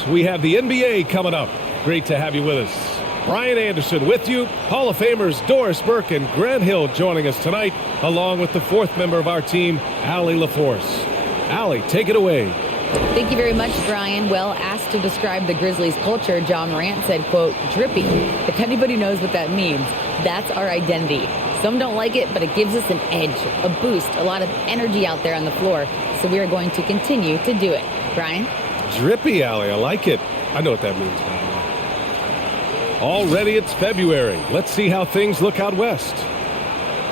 sports. We have the NBA coming up. Great to have you with us. Brian Anderson with you. Hall of Famers Doris Burke and Grant Hill joining us tonight, along with the fourth member of our team, Allie LaForce. Allie, take it away. Thank you very much, Brian. Well, asked to describe the Grizzlies' culture, John Morant said, quote, drippy. If anybody knows what that means, that's our identity. Some don't like it, but it gives us an edge, a boost, a lot of energy out there on the floor. So we are going to continue to do it. Brian? Drippy, Allie. I like it. I know what that means, by the way. Already it's February. Let's see how things look out west.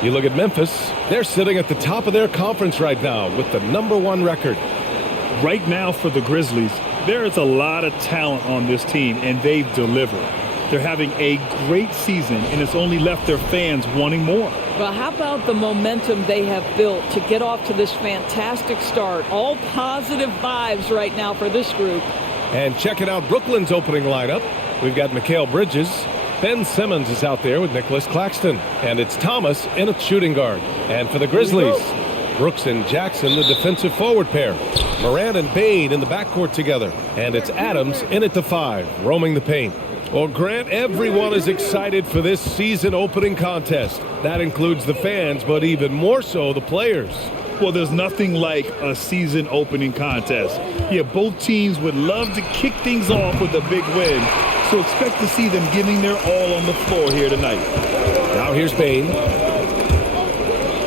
You look at Memphis. They're sitting at the top of their conference right now with the #1 record. Right now for the Grizzlies, there is a lot of talent on this team, and they've delivered. They're having a great season, and it's only left their fans wanting more. Well, how about the momentum they have built to get off to this fantastic start? All positive vibes right now for this group. And checking out Brooklyn's opening lineup, we've got Mikal Bridges. Ben Simmons is out there with Nicholas Claxton. And it's Thomas in a shooting guard. And for the Grizzlies, Brooks and Jackson, the defensive forward pair. Morant and Bane in the backcourt together. And it's Adams in at the 5, roaming the paint. Well, Grant, everyone is excited for this season opening contest. That includes the fans, but even more so the players. Well, there's nothing like a season opening contest. Yeah, both teams would love to kick things off with a big win. So expect to see them giving their all on the floor here tonight. Now here's Bane.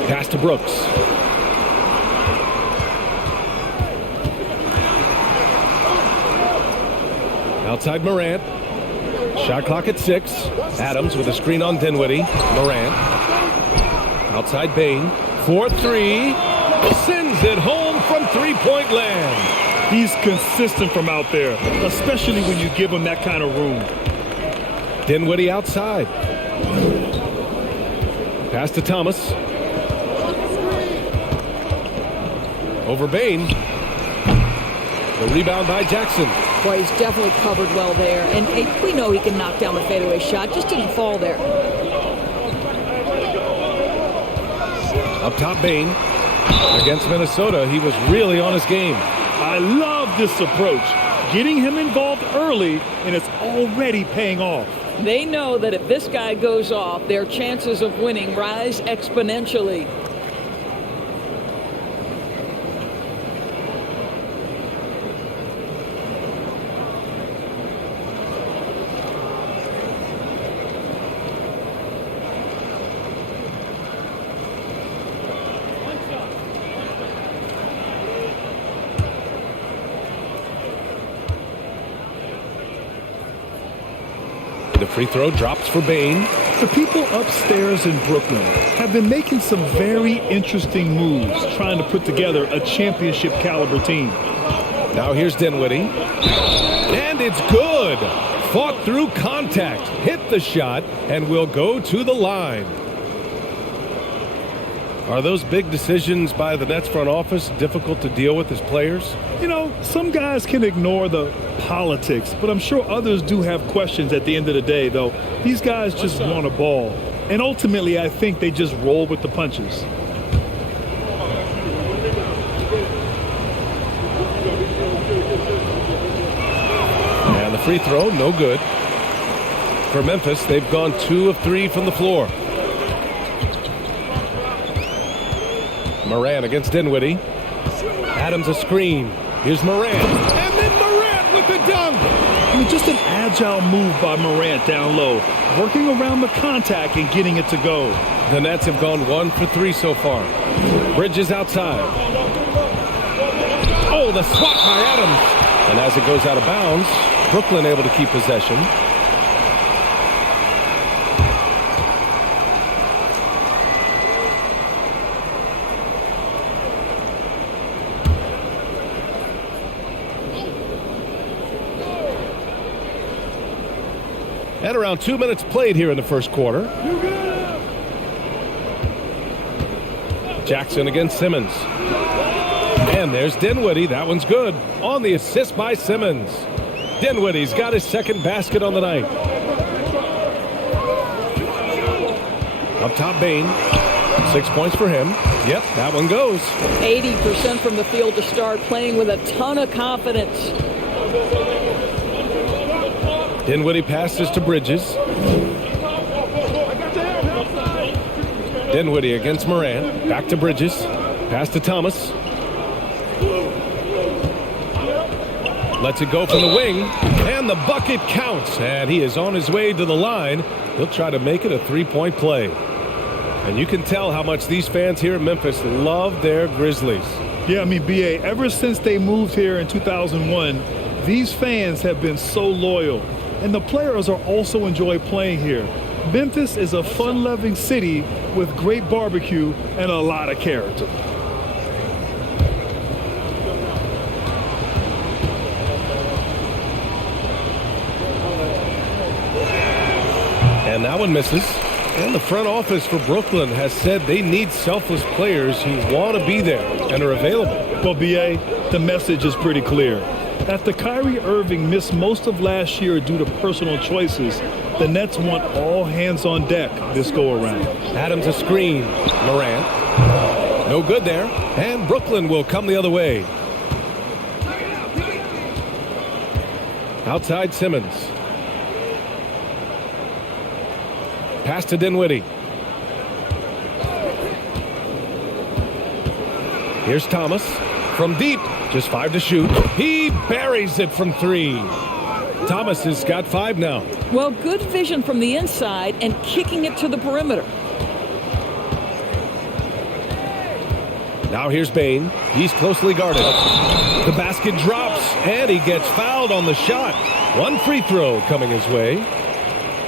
Pass to Brooks. Outside Morant. Shot clock at 6. Adams with a screen on Dinwiddie. Morant. Outside Bane. 4-3. Sends it home from three-point land. He's consistent from out there, especially when you give him that kind of room. Dinwiddie outside. Pass to Thomas. Over Bane. The rebound by Jackson. Boy, he's definitely covered well there. And we know he can knock down the fadeaway shot. Just didn't fall there. Up top, Bane. Against Minnesota, he was really on his game. I love this approach. Getting him involved early, and it's already paying off. They know that if this guy goes off, their chances of winning rise exponentially. The free throw drops for Bane. The people upstairs in Brooklyn have been making some very interesting moves, trying to put together a championship caliber team. Now here's Dinwiddie. And it's good. Fought through contact, hit the shot, and will go to the line. Are those big decisions by the Nets front office difficult to deal with as players? You know, some guys can ignore the politics, but I'm sure others do have questions at the end of the day, though. These guys just want a ball. And ultimately, I think they just roll with the punches. And the free throw, no good. For Memphis, they've gone 2 of 3 from the floor. Morant against Dinwiddie. Adams a screen. Here's Morant. And then Morant with the dunk. I mean, just an agile move by Morant down low, working around the contact and getting it to go. The Nets have gone 1 for 3 so far. Bridges outside. Oh, the swat by Adams. And as it goes out of bounds, Brooklyn able to keep possession. And around 2 minutes played here in the first quarter. Jackson against Simmons. And there's Dinwiddie. That one's good. On the assist by Simmons. Dinwiddie's got his second basket on the night. Up top, Bane. 6 points for him. Yep, that one goes. 80% from the field to start, playing with a ton of confidence. Dinwiddie passes to Bridges. Dinwiddie against Morant. Back to Bridges. Pass to Thomas. Lets it go from the wing. And the bucket counts. And he is on his way to the line. He'll try to make it a three-point play. And you can tell how much these fans here in Memphis love their Grizzlies. Yeah, I mean, B.A., ever since they moved here in 2001, these fans have been so loyal. And the players are also enjoy playing here. Memphis is a fun-loving city with great barbecue and a lot of character. And that one misses. And the front office for Brooklyn has said they need selfless players who want to be there and are available. Well, B.A., the message is pretty clear. After Kyrie Irving missed most of last year due to personal choices, the Nets want all hands on deck this go-around. Adams a screen. Morant. No good there. And Brooklyn will come the other way. Outside Simmons. Pass to Dinwiddie. Here's Thomas from deep. Just 5 to shoot. He buries it from 3. Thomas has got 5 now. Well, good vision from the inside and kicking it to the perimeter. Now here's Bane. He's closely guarded. The basket drops, and he gets fouled on the shot. One free throw coming his way.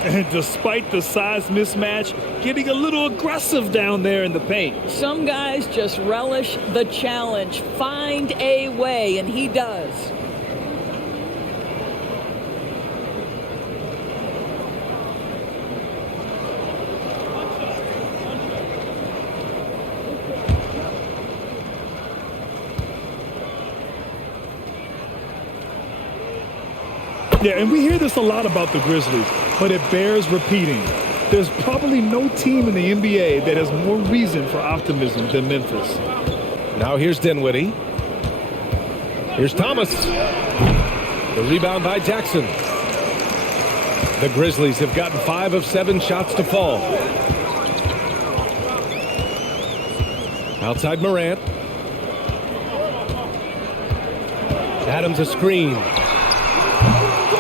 And despite the size mismatch, getting a little aggressive down there in the paint. Some guys just relish the challenge. Find a way, and he does. Yeah, and we hear this a lot about the Grizzlies, but it bears repeating. There's probably no team in the NBA that has more reason for optimism than Memphis. Now here's Dinwiddie. Here's Thomas. The rebound by Jackson. The Grizzlies have gotten 5 of 7 shots to fall. Outside Morant. Adams a screen.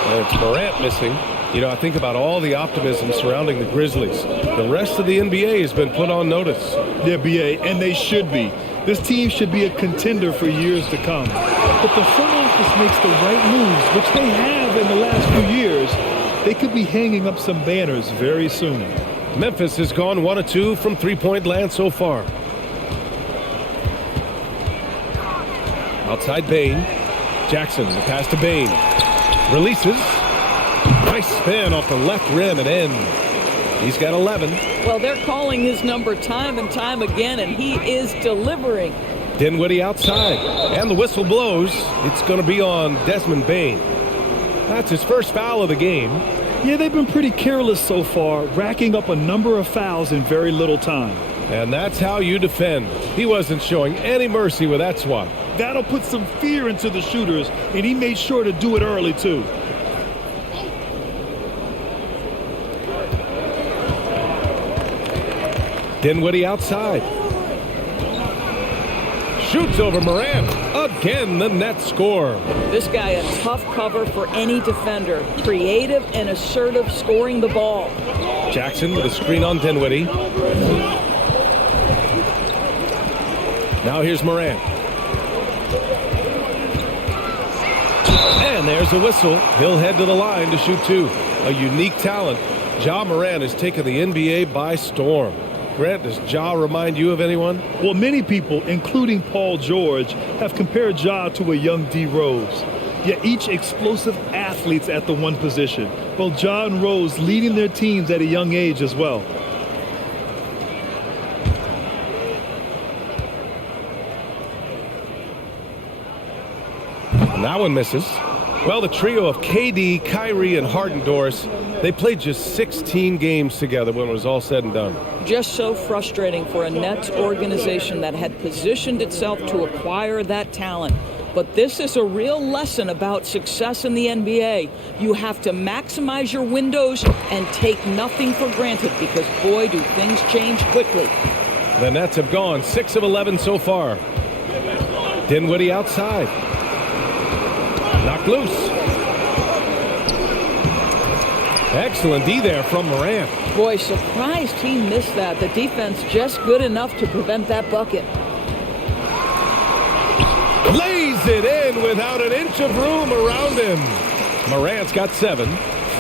And it's Morant missing. You know, I think about all the optimism surrounding the Grizzlies. The rest of the NBA has been put on notice. Yeah, B.A., and they should be. This team should be a contender for years to come. But the front office makes the right moves, which they have in the last few years. They could be hanging up some banners very soon. Memphis has gone 1 of 2 from three-point land so far. Outside Bane. Jackson, the pass to Bane. Releases. Nice spin off the left rim and in. He's got 11. Well, they're calling his number time and time again, and he is delivering. Dinwiddie outside. And the whistle blows. It's going to be on Desmond Bane. That's his first foul of the game. Yeah, they've been pretty careless so far, racking up a number of fouls in very little time. And that's how you defend. He wasn't showing any mercy with that swat. That'll put some fear into the shooters, and he made sure to do it early, too. Dinwiddie outside. Shoots over Morant. Again, the Nets score. This guy a tough cover for any defender. Creative and assertive scoring the ball. Jackson with a screen on Dinwiddie. Now here's Morant. And there's a whistle. He'll head to the line to shoot 2. A unique talent. Ja Morant has taken the NBA by storm. Grant, does Ja remind you of anyone? Well, many people, including Paul George, have compared Ja to a young D. Rose. Yet each explosive athletes at the one position. Both Ja and Rose leading their teams at a young age as well. And that one misses. Well, the trio of KD, Kyrie, and Harden, Doris, they played just 16 games together when it was all said and done. Just so frustrating for a Nets organization that had positioned itself to acquire that talent. But this is a real lesson about success in the NBA. You have to maximize your windows and take nothing for granted because, boy, do things change quickly. The Nets have gone 6 of 11 so far. Dinwiddie outside. Knocked loose. Excellent D there from Morant. Boy, surprised he missed that. The defense just good enough to prevent that bucket. Lays it in without an inch of room around him. Morant's got 7.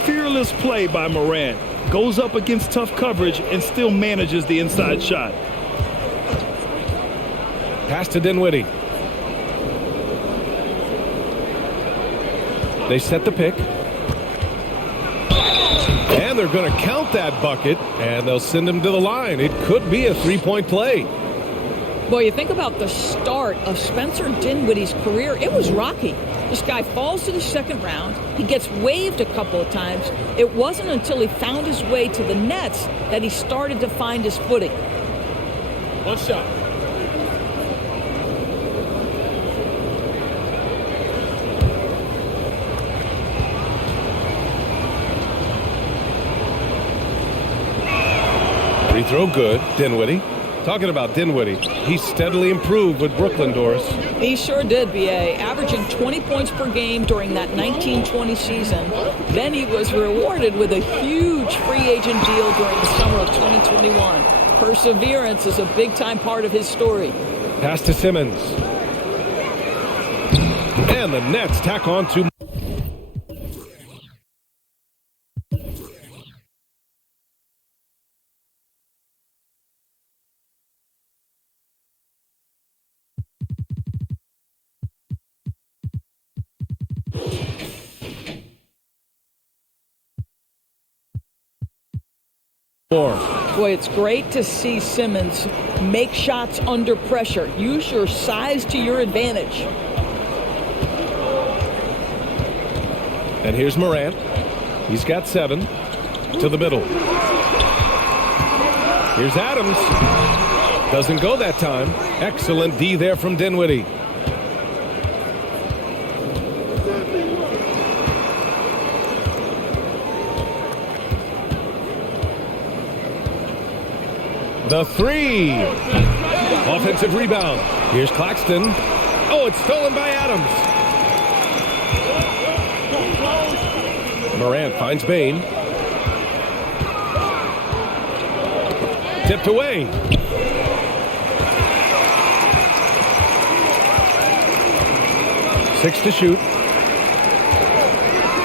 Fearless play by Morant. Goes up against tough coverage and still manages the inside shot. Pass to Dinwiddie. They set the pick. And they're going to count that bucket, and they'll send him to the line. It could be a three-point play. Boy, you think about the start of Spencer Dinwiddie's career. It was rocky. This guy falls to the second round. He gets waived a couple of times. It wasn't until he found his way to the Nets that he started to find his footing. One shot. Free throw good. Dinwiddie. Talking about Dinwiddie, he steadily improved with Brooklyn, Doris. He sure did, B.A., averaging 20 points per game during that 1920 season. Then he was rewarded with a huge free agent deal during the summer of 2021. Perseverance is a big-time part of his story. Pass to Simmons. And the Nets tack on 2. Boy, it's great to see Simmons make shots under pressure. Use your size to your advantage. And here's Morant. He's got 7. To the middle. Here's Adams. Doesn't go that time. Excellent D there from Dinwiddie. The 3. Offensive rebound. Here's Claxton. Oh, it's stolen by Adams. Morant finds Bane. Tipped away. Six to shoot.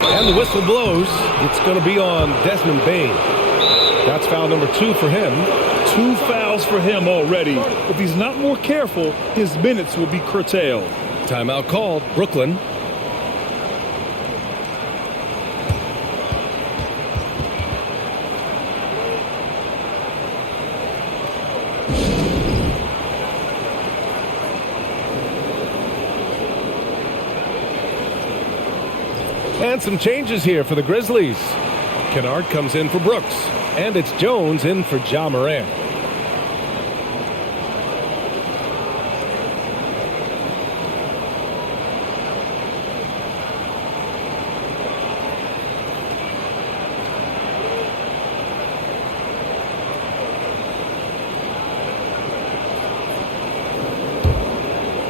And the whistle blows. It's going to be on Desmond Bane. That's foul number 2 for him. 2 fouls for him already. If he's not more careful, his minutes will be curtailed. Timeout called. Brooklyn. And some changes here for the Grizzlies. Kennard comes in for Brooks. And it's Jones in for Ja Morant.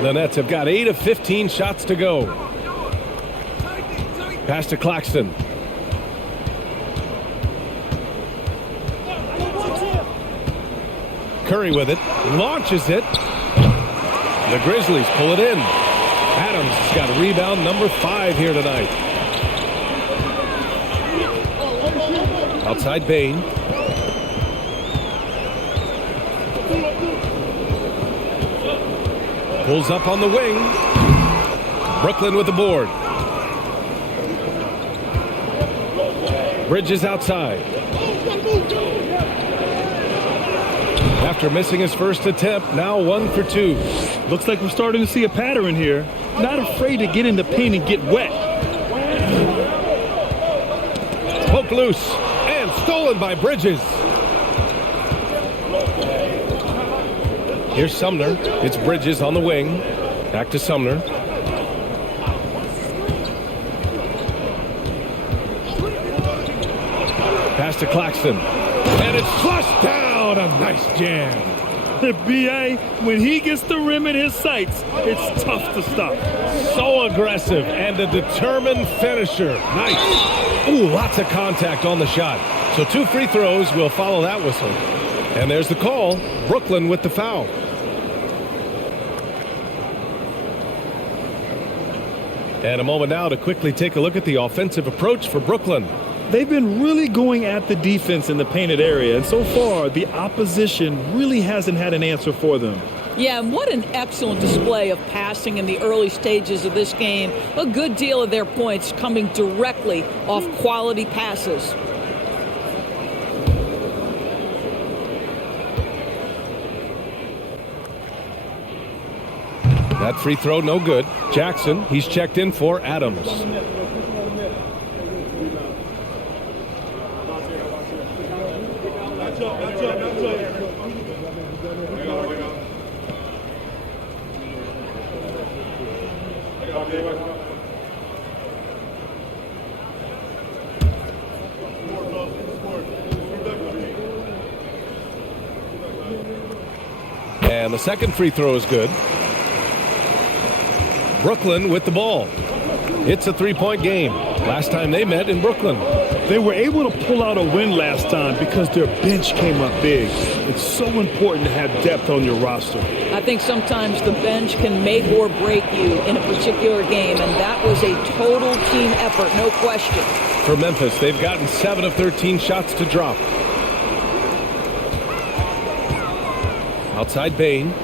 The Nets have got 8 of 15 shots to go. Pass to Claxton. Curry with it, launches it. The Grizzlies pull it in. Adams has got a rebound number 5 here tonight. Outside Bane. Pulls up on the wing. Brooklyn with the board. Bridges outside. After missing his first attempt, now 1 for 2. Looks like we're starting to see a pattern here. Not afraid to get in the paint and get wet. Poke loose and stolen by Bridges. Here's Sumner. It's Bridges on the wing. Back to Sumner. Pass to Claxton. And it's flushed down. A nice jam. B.A., when he gets the rim in his sights, it's tough to stop. So aggressive and a determined finisher. Nice. Ooh, lots of contact on the shot. So 2 free throws will follow that whistle. And there's the call. Brooklyn with the foul. And a moment now to quickly take a look at the offensive approach for Brooklyn. They've been really going at the defense in the painted area, and so far the opposition really hasn't had an answer for them. Yeah, and what an excellent display of passing in the early stages of this game. A good deal of their points coming directly off quality passes. That free throw no good. Jackson, he's checked in for Adams. And the second free throw is good. Brooklyn with the ball. It's a 3-point game. Last time they met in Brooklyn. They were able to pull out a win last time because their bench came up big. It's so important to have depth on your roster. I think sometimes the bench can make or break you in a particular game, and that was a total team effort, no question. For Memphis, they've gotten 7 of 13 shots to drop. Outside Bane.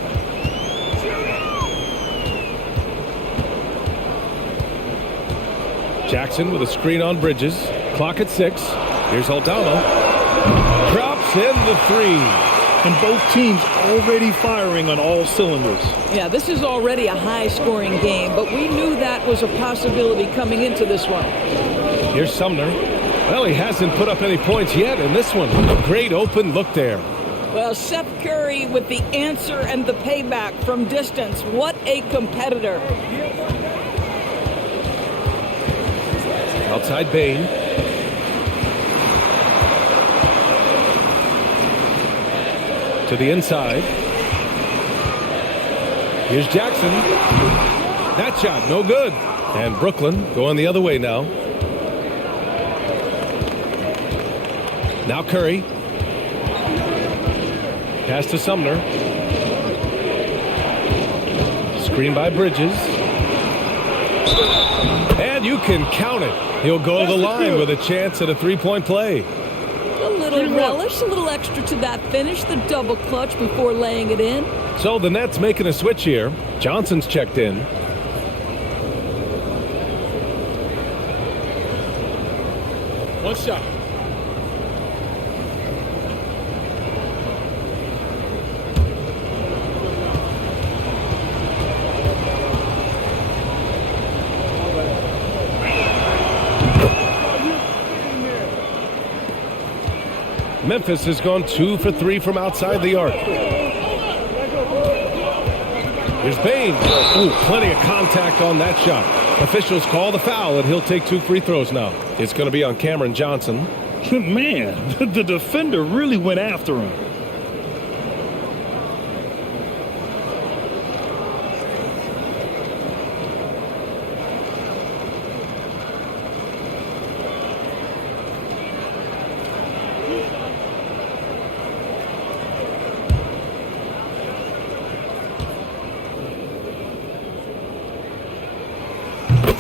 Jackson with a screen on Bridges. Clock at 6. Here's Aldama. Drops in the 3. And both teams already firing on all cylinders. Yeah, this is already a high-scoring game, but we knew that was a possibility coming into this one. Here's Sumner. Well, he hasn't put up any points yet in this one. A great open look there. Well, Seth Curry with the answer and the payback from distance. What a competitor. Outside Bane. To the inside. Here's Jackson. That shot, no good. And Brooklyn going the other way now. Now Curry. Pass to Sumner. Screen by Bridges. And you can count it. He'll go to the line with a chance at a 3-point play. A little relish, a little extra to that finish, the double clutch before laying it in. So the Nets making a switch here. Johnson's checked in. One shot. Memphis has gone 2 for 3 from outside the arc. Here's Bane. Ooh, plenty of contact on that shot. Officials call the foul, and he'll take 2 free throws now. It's going to be on Cameron Johnson. Man, the defender really went after him.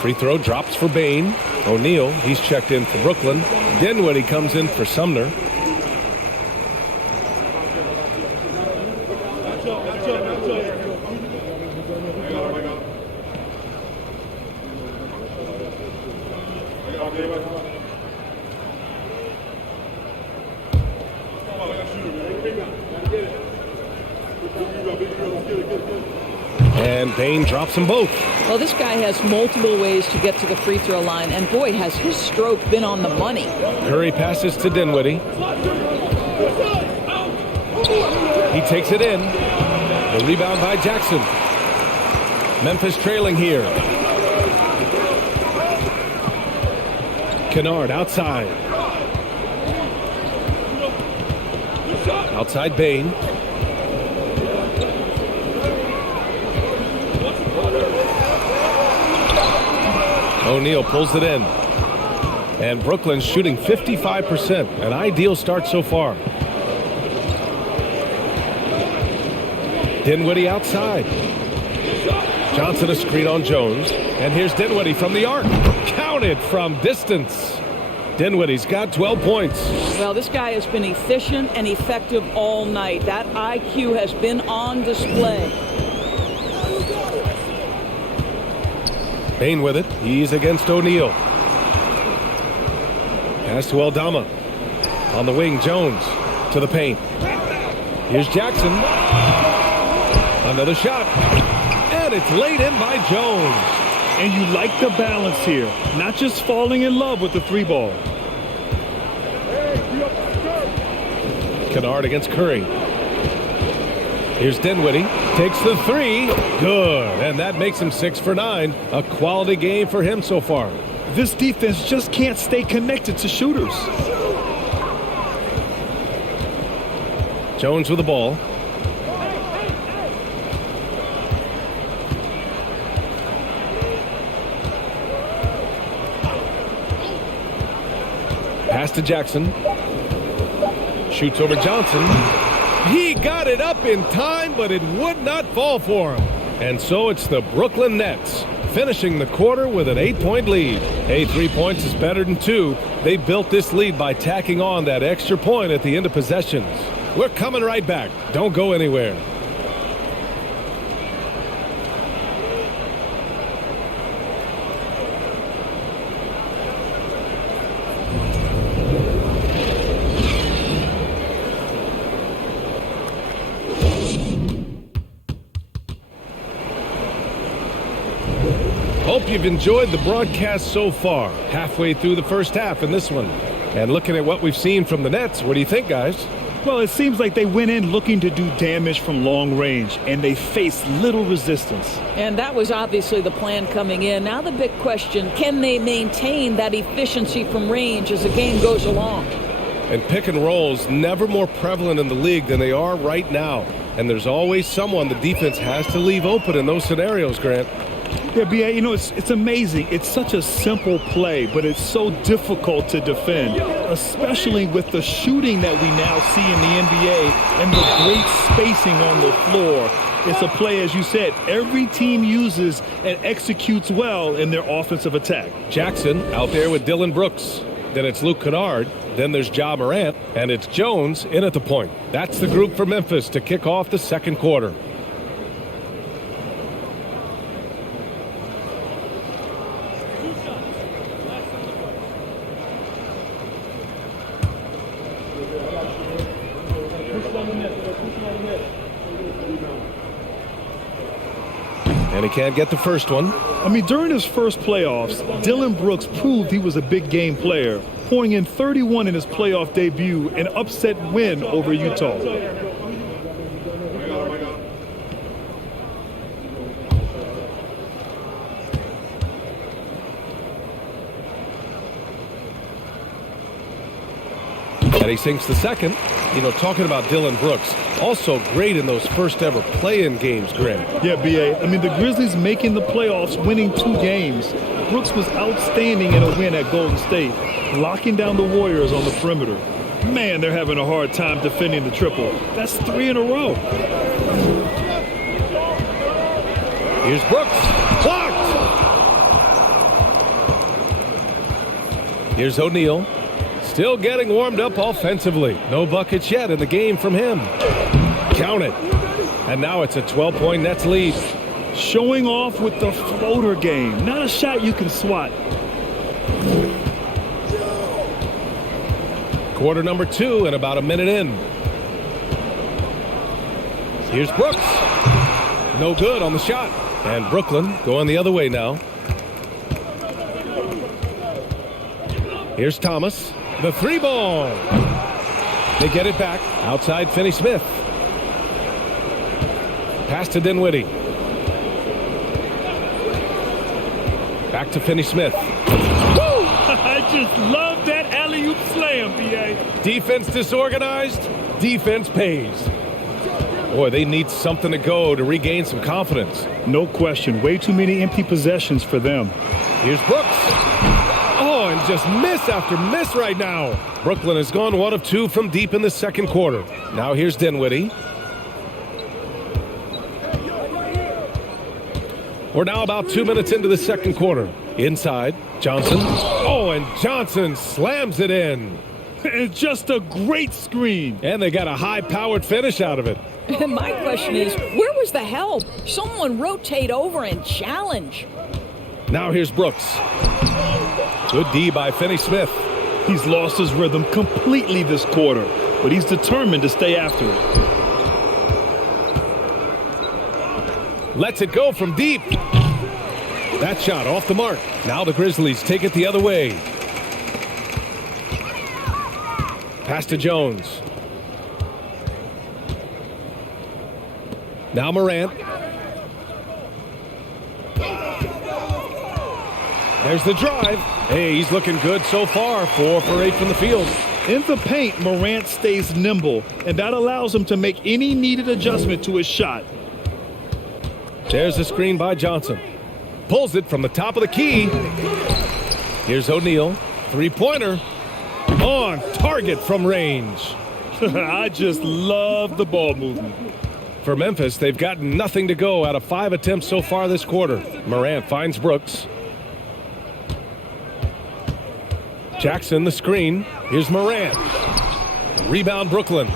Free throw drops for Bane. O'Neal, he's checked in for Brooklyn. Dinwiddie comes in for Sumner. And Bane drops them both. Well, this guy has multiple ways to get to the free throw line, and boy, has his stroke been on the money. Curry passes to Dinwiddie. He takes it in. The rebound by Jackson. Memphis trailing here. Kennard outside. Outside Bain. O'Neal pulls it in. And Brooklyn's shooting 55%. An ideal start so far. Dinwiddie outside. Johnson a screen on Jones. And here's Dinwiddie from the arc. Counted from distance. Dinwiddie's got 12 points. Well, this guy has been efficient and effective all night. That IQ has been on display. Bain with it. He's against O'Neal. Pass to Aldama. On the wing, Jones to the paint. Here's Jackson. Another shot. And it's laid in by Jones. And you like the balance here. Not just falling in love with the three ball. Kennard against Curry. Here's Dinwiddie. Takes the three. Good. And that makes him 6 for 9. A quality game for him so far. This defense just can't stay connected to shooters. Jones with the ball. Pass to Jackson. Shoots over Johnson. He got it up in time, but it would not fall for him. And so it's the Brooklyn Nets finishing the quarter with an 8-point lead. Hey, 3 points is better than 2. They built this lead by tacking on that extra point at the end of possessions. We're coming right back. Don't go anywhere. Hope you've enjoyed the broadcast so far. Halfway through the first half in this one. And looking at what we've seen from the Nets, what do you think, guys? Well, it seems like they went in looking to do damage from long range, and they faced little resistance. And that was obviously the plan coming in. Now the big question, can they maintain that efficiency from range as the game goes along? And pick and rolls never more prevalent in the league than they are right now. And there's always someone the defense has to leave open in those scenarios, Grant. Yeah, B.A., you know, it's amazing. It's such a simple play, but it's so difficult to defend, especially with the shooting that we now see in the NBA and the great spacing on the floor. It's a play, as you said, every team uses and executes well in their offensive attack. Jackson out there with Dillon Brooks. Then it's Luke Kennard. Then there's Ja Morant. And it's Jones in at the point. That's the group for Memphis to kick off the second quarter. And he can't get the first one. I mean, during his first playoffs, Dillon Brooks proved he was a big game player, pouring in 31 in his playoff debut, an upset win over Utah. And he sinks the second. You know, talking about Dillon Brooks, also great in those first ever play-in games, Grant. Yeah, B.A. I mean, the Grizzlies making the playoffs, winning 2 games. Brooks was outstanding in a win at Golden State, locking down the Warriors on the perimeter. Man, they're having a hard time defending the triple. That's 3 in a row. Here's Brooks. Blocked! Here's O'Neal. Still getting warmed up offensively. No buckets yet in the game from him. Count it. And now it's a 12-point Nets lead. Showing off with the floater game. Not a shot you can swat. Quarter number 2 and about a minute in. Here's Brooks. No good on the shot. And Brooklyn going the other way now. Here's Thomas. The 3-ball. They get it back. Outside Finney-Smith. Pass to Dinwiddie. Back to Finney-Smith. Woo! I just love that alley-oop slam, B.A. Defense disorganized. Defense pays. Boy, they need something to go to regain some confidence. No question. Way too many empty possessions for them. Here's Brooks. Oh, and just miss after miss right now. Brooklyn has gone 1 of 2 from deep in the second quarter. Now here's Dinwiddie. We're now about 2 minutes into the second quarter. Inside, Johnson. Oh, and Johnson slams it in. It's just a great screen. And they got a high-powered finish out of it. My question is, where was the help? Someone rotate over and challenge. Now here's Brooks. Good D by Finney-Smith. He's lost his rhythm completely this quarter, but he's determined to stay after it. Lets it go from deep. That shot off the mark. Now the Grizzlies take it the other way. Pass to Jones. Now Morant. There's the drive. Hey, he's looking good so far. 4 for 8 from the field. In the paint, Morant stays nimble, and that allows him to make any needed adjustment to his shot. There's the screen by Johnson. Pulls it from the top of the key. Here's O'Neal. Three-pointer. On target from range. I just love the ball movement. For Memphis, they've gotten nothing to go out of 5 attempts so far this quarter. Morant finds Brooks. Jackson the screen. Here's Morant. Rebound Brooklyn.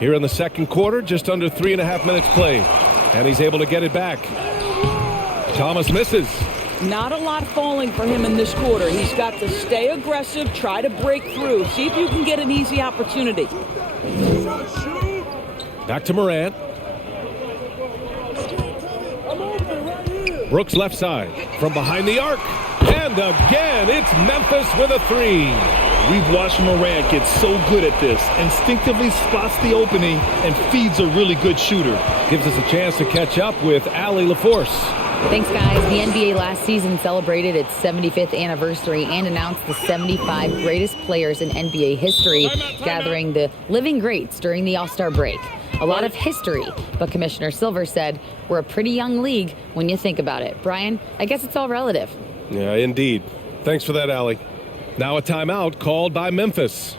Here in the second quarter, just under 3.5 minutes played. And he's able to get it back. Thomas misses. Not a lot falling for him in this quarter. He's got to stay aggressive, try to break through. See if you can get an easy opportunity. Back to Morant. Brooks left side from behind the arc. And again, it's Memphis with a 3. We've watched Morant get so good at this. Instinctively spots the opening and feeds a really good shooter. Gives us a chance to catch up with Allie LaForce. Thanks, guys. The NBA last season celebrated its 75th anniversary and announced the 75 greatest players in NBA history, gathering the living greats during the All-Star break. A lot of history, but Commissioner Silver said we're a pretty young league when you think about it. Brian, I guess it's all relative. Yeah, indeed. Thanks for that, Allie. Now a timeout called by Memphis.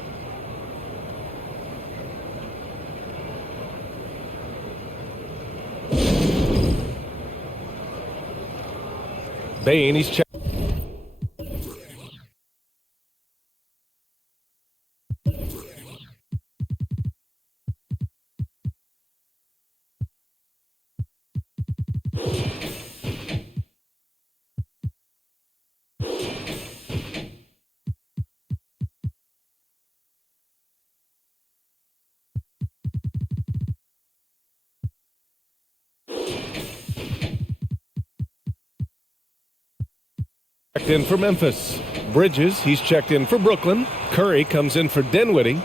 Bane, he's checked. Checked in for Memphis. Bridges, he's checked in for Brooklyn. Curry comes in for Dinwiddie.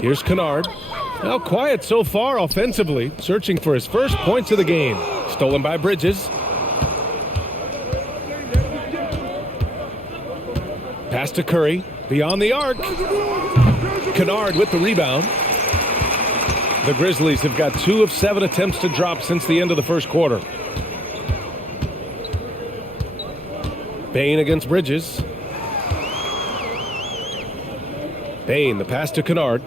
Here's Kennard. Now quiet so far offensively, searching for his first points of the game. Stolen by Bridges. Pass to Curry. Beyond the arc. Kennard with the rebound. The Grizzlies have got 2 of 7 attempts to drop since the end of the first quarter. Bane against Bridges. Bane, the pass to Kennard.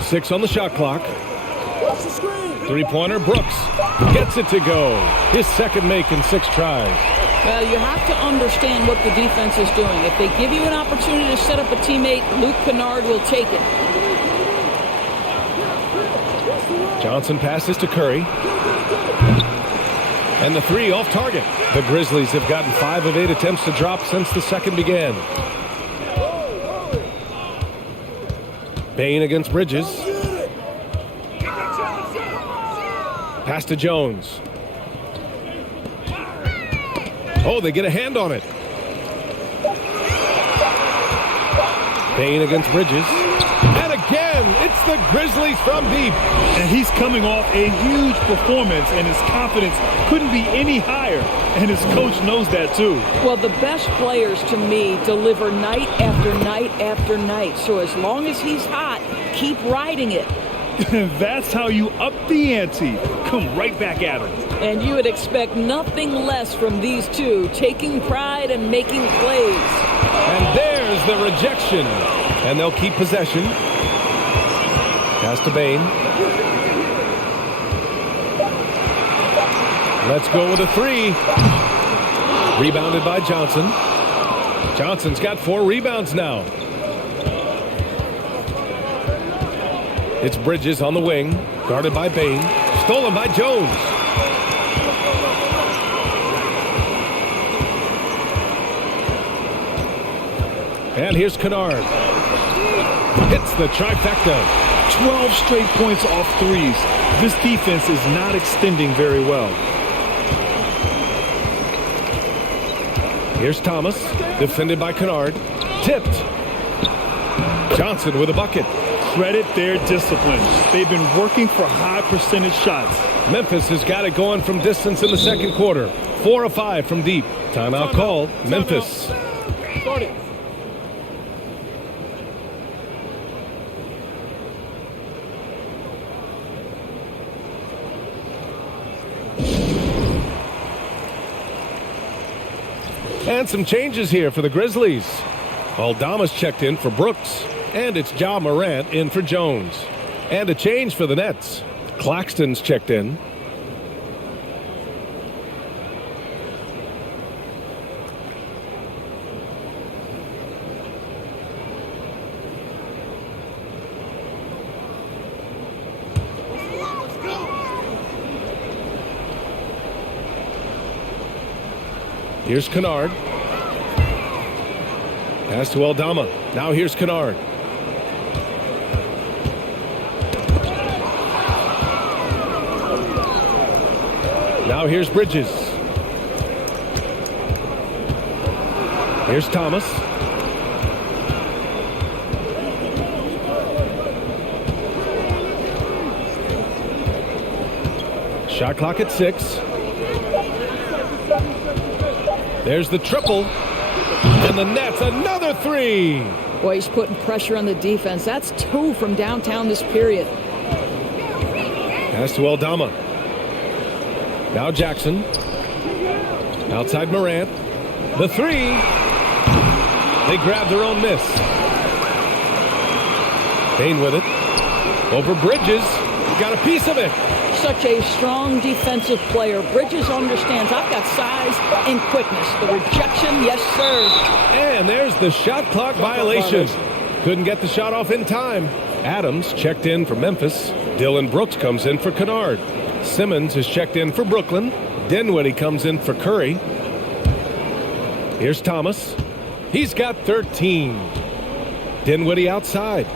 6 on the shot clock. Three-pointer, Brooks gets it to go. His second make in 6 tries. Well, you have to understand what the defense is doing. If they give you an opportunity to set up a teammate, Luke Kennard will take it. Johnson passes to Curry. And the 3 off target. The Grizzlies have gotten 5 of 8 attempts to drop since the second began. Bane against Bridges. Pass to Jones. Oh, they get a hand on it. Payne against Bridges. And again, it's the Grizzlies from deep. And he's coming off a huge performance, and his confidence couldn't be any higher. And his coach knows that, too. Well, the best players, to me, deliver night after night after night. So as long as he's hot, keep riding it. That's how you up the ante. Come right back at him. And you would expect nothing less from these two, taking pride and making plays. And there's the rejection. And they'll keep possession. Pass to Bane. Let's go with a three. Rebounded by Johnson. Johnson's got 4 rebounds now. It's Bridges on the wing, guarded by Bane. Stolen by Jones. And here's Kennard. Hits the trifecta. 12 straight points off threes. This defense is not extending very well. Here's Thomas, defended by Kennard. Tipped. Johnson with a bucket. Credit their discipline. They've been working for high percentage shots. Memphis has got it going from distance in the second quarter. 4 of 5 from deep. Timeout called. Memphis. Starting. And some changes here for the Grizzlies. Aldama's checked in for Brooks. And it's Ja Morant in for Jones. And a change for the Nets. Claxton's checked in. Here's Kennard. Pass to Aldama. Now here's Kennard. Now here's Bridges. Here's Thomas. Shot clock at 6. There's the triple. And the Nets, another 3. Boy, he's putting pressure on the defense. That's 2 from downtown this period. Pass to Aldama. Now Jackson. Outside Morant. The 3. They grab their own miss. Payne with it. Over Bridges. Got a piece of it. Such a strong defensive player. Bridges understands I've got size and quickness. The rejection, yes, sir. And there's the shot clock violation. Couldn't get the shot off in time. Adams checked in for Memphis. Dillon Brooks comes in for Kennard. Simmons is checked in for Brooklyn. Dinwiddie comes in for Curry. Here's Thomas. He's got 13. Dinwiddie outside.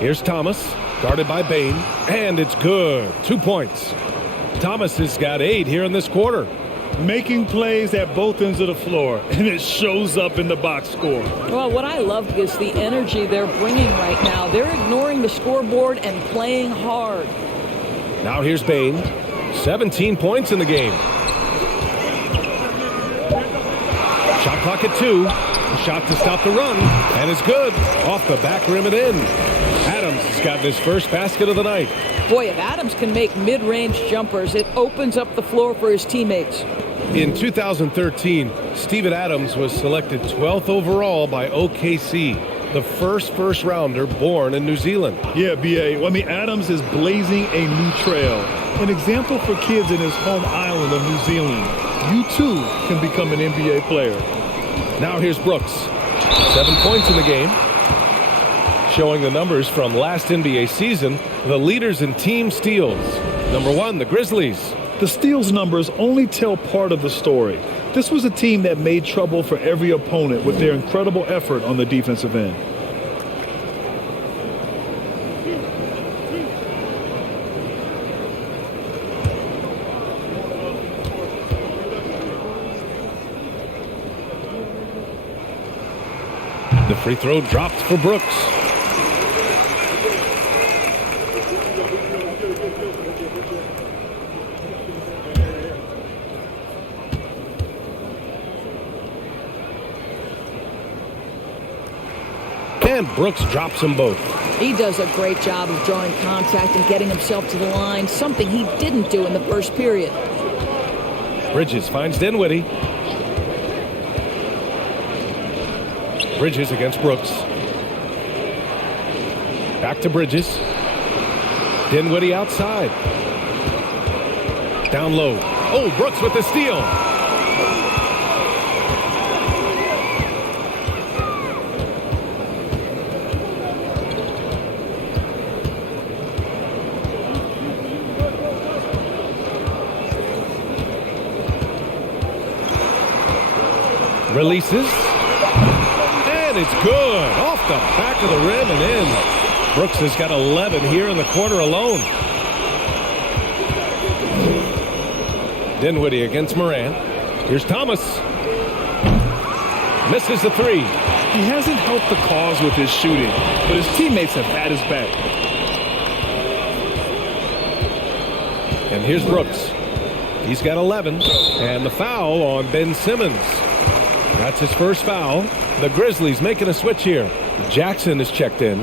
Here's Thomas, guarded by Bane, and it's good. 2 points. Thomas has got 8 here in this quarter. Making plays at both ends of the floor, and it shows up in the box score. Well, what I love is the energy they're bringing right now. They're ignoring the scoreboard and playing hard. Now here's Bane. 17 points in the game. Shot clock at 2. A shot to stop the run, and it's good. Off the back rim and in. Adams has got his first basket of the night. Boy, if Adams can make mid-range jumpers, it opens up the floor for his teammates. In 2013, Steven Adams was selected 12th overall by OKC, the first rounder born in New Zealand. Yeah, B.A. Well, I mean, Adams is blazing a new trail. An example for kids in his home island of New Zealand. You, too, can become an NBA player. Now here's Brooks. 7 points in the game. Showing the numbers from last NBA season, the leaders in team steals. Number 1, the Grizzlies. The steals numbers only tell part of the story. This was a team that made trouble for every opponent with their incredible effort on the defensive end. The free throw dropped for Brooks. And Brooks drops them both. He does a great job of drawing contact and getting himself to the line, something he didn't do in the first period. Bridges finds Dinwiddie. Bridges against Brooks. Back to Bridges. Dinwiddie outside. Down low. Oh, Brooks with the steal. Releases. And it's good. Off the back of the rim and in. Brooks has got 11 here in the quarter alone. Dinwiddie against Morant. Here's Thomas. Misses the three. He hasn't helped the cause with his shooting, but his teammates have had his back. And here's Brooks. He's got 11. And the foul on Ben Simmons. That's his first foul. The Grizzlies making a switch here. Jackson is checked in.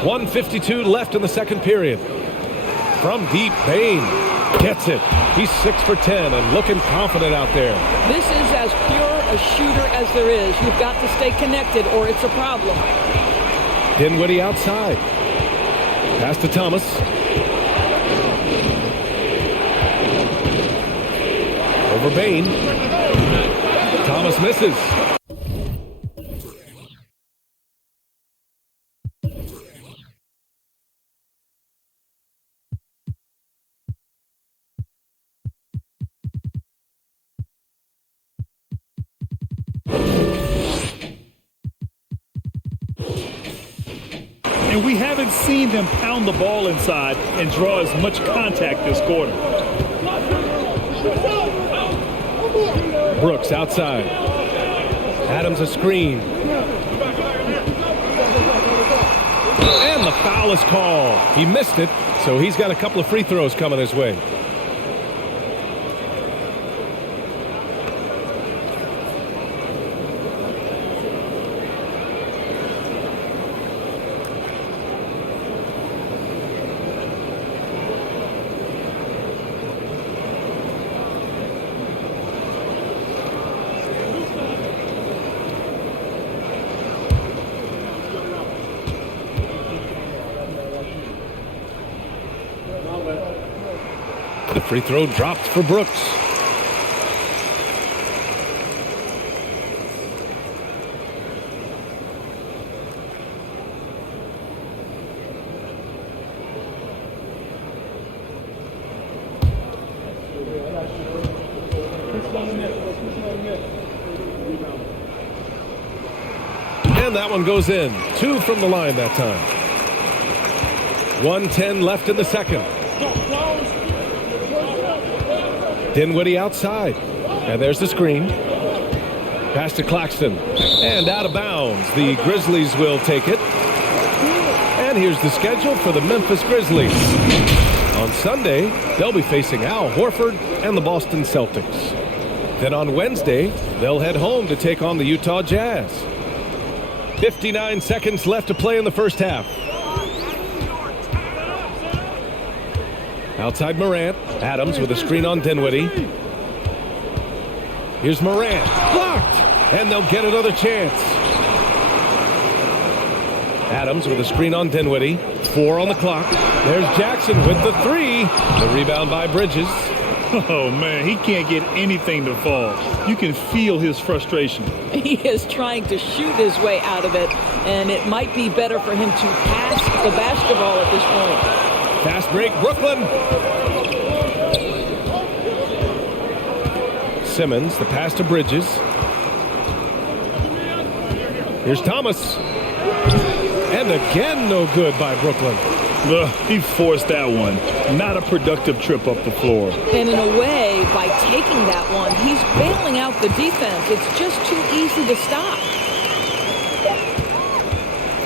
.152 left in the second period. From deep, Bane gets it. He's 6 for 10 and looking confident out there. This is as pure a shooter as there is. You've got to stay connected or it's a problem. Dinwiddie outside. Pass to Thomas. Over Bane. Thomas misses. And we haven't seen them pound the ball inside and draw as much contact this quarter. Brooks outside. Adams a screen. And the foul is called. He missed it, so he's got a couple of free throws coming his way. The free throw dropped for Brooks. And that one goes in. 2 from the line that time. 1:10 left in the second. Dinwiddie outside. And there's the screen. Pass to Claxton. And out of bounds. The Grizzlies will take it. And here's the schedule for the Memphis Grizzlies. On Sunday, they'll be facing Al Horford and the Boston Celtics. Then on Wednesday, they'll head home to take on the Utah Jazz. 59 seconds left to play in the first half. Outside Morant. Adams with a screen on Dinwiddie. Here's Morant. Blocked! And they'll get another chance. Adams with a screen on Dinwiddie. 4 on the clock. There's Jackson with the 3. The rebound by Bridges. Oh, man, he can't get anything to fall. You can feel his frustration. He is trying to shoot his way out of it, and it might be better for him to pass the basketball at this point. Fast break, Brooklyn. Simmons, the pass to Bridges. Here's Thomas. And again, no good by Brooklyn. He forced that one. Not a productive trip up the floor. And in a way, by taking that one, he's bailing out the defense. It's just too easy to stop.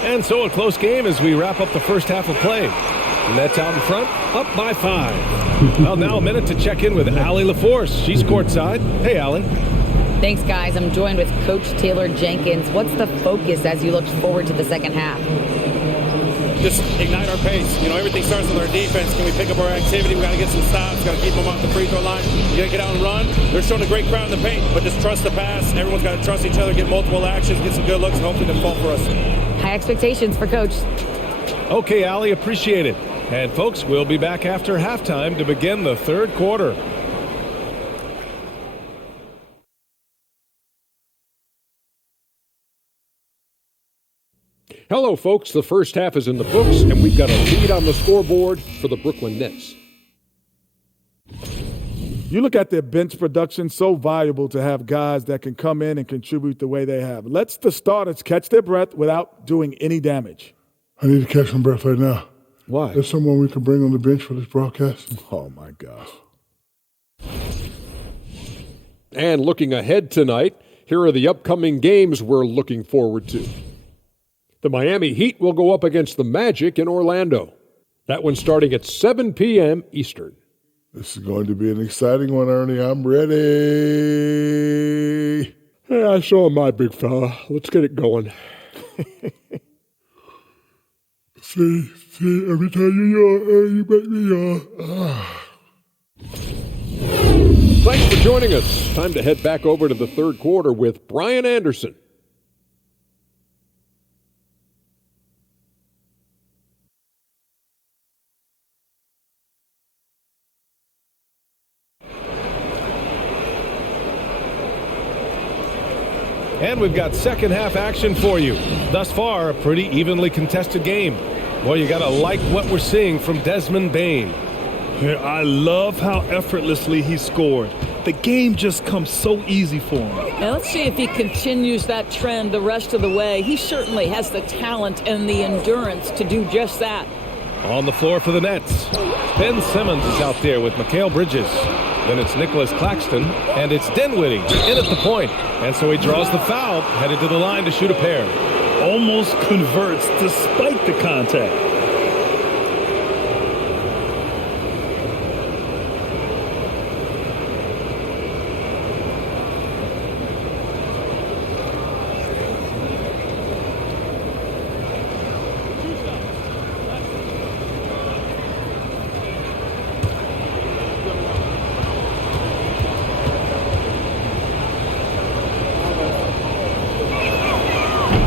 And so a close game as we wrap up the first half of play. Nets out in front, up by 5. Well, now a minute to check in with Allie LaForce. She's courtside. Hey, Allie. Thanks, guys. I'm joined with Coach Taylor Jenkins. What's the focus as you look forward to the second half? Just ignite our pace. You know, everything starts with our defense. Can we pick up our activity? We got to get some stops. Got to keep them off the free throw line. You got to get out and run. They're showing a great crowd in the paint, but just trust the pass. Everyone's got to trust each other, get multiple actions, get some good looks, and hopefully they fall for us. High expectations for Coach. Okay, Allie, appreciate it. And folks, we'll be back after halftime to begin the third quarter. Hello, folks. The first half is in the books, and we've got a lead on the scoreboard for the Brooklyn Nets. You look at their bench production, so valuable to have guys that can come in and contribute the way they have. Let's the starters catch their breath without doing any damage. I need to catch some breath right now. Why? There's someone we can bring on the bench for this broadcast. Oh, my gosh. And looking ahead tonight, here are the upcoming games we're looking forward to. The Miami Heat will go up against the Magic in Orlando. That one's starting at 7 p.m. Eastern. This is going to be an exciting one, Ernie. I'm ready. Hey, I saw my big fella. Let's get it going. See, every time you yawn, you make me yawn. Thanks for joining us. Time to head back over to the third quarter with Brian Anderson. And we've got second half action for you. Thus far, a pretty evenly contested game. Well, you got to like what we're seeing from Desmond Bane. Yeah, I love how effortlessly he scored. The game just comes so easy for him. Now let's see if he continues that trend the rest of the way. He certainly has the talent and the endurance to do just that. On the floor for the Nets, Ben Simmons is out there with Mikal Bridges. Then it's Nicholas Claxton, and it's Dinwiddie in at the point. And so he draws the foul, headed to the line to shoot a pair. Almost converts despite the contact.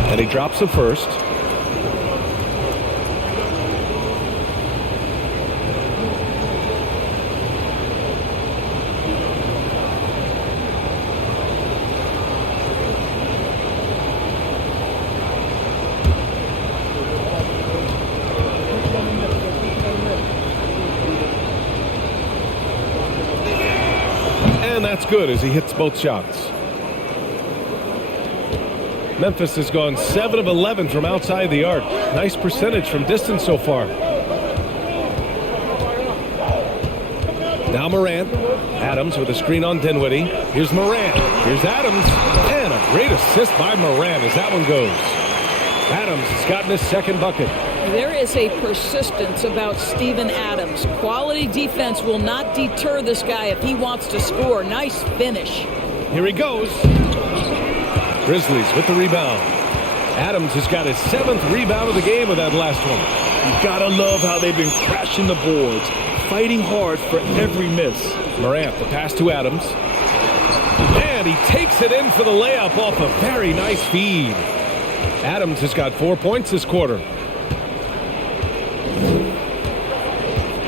And he drops it first. And that's good as he hits both shots. Memphis has gone 7 of 11 from outside the arc. Nice percentage from distance so far. Now Morant. Adams with a screen on Dinwiddie. Here's Morant. Here's Adams. And a great assist by Morant as that one goes. Adams has gotten his second bucket. There is a persistence about Steven Adams. Quality defense will not deter this guy if he wants to score. Nice finish. Here he goes. Grizzlies with the rebound. Adams has got his 7th rebound of the game with that last one. You gotta love how they've been crashing the boards, fighting hard for every miss. Morant, the pass to Adams. And he takes it in for the layup off a very nice feed. Adams has got 4 points this quarter.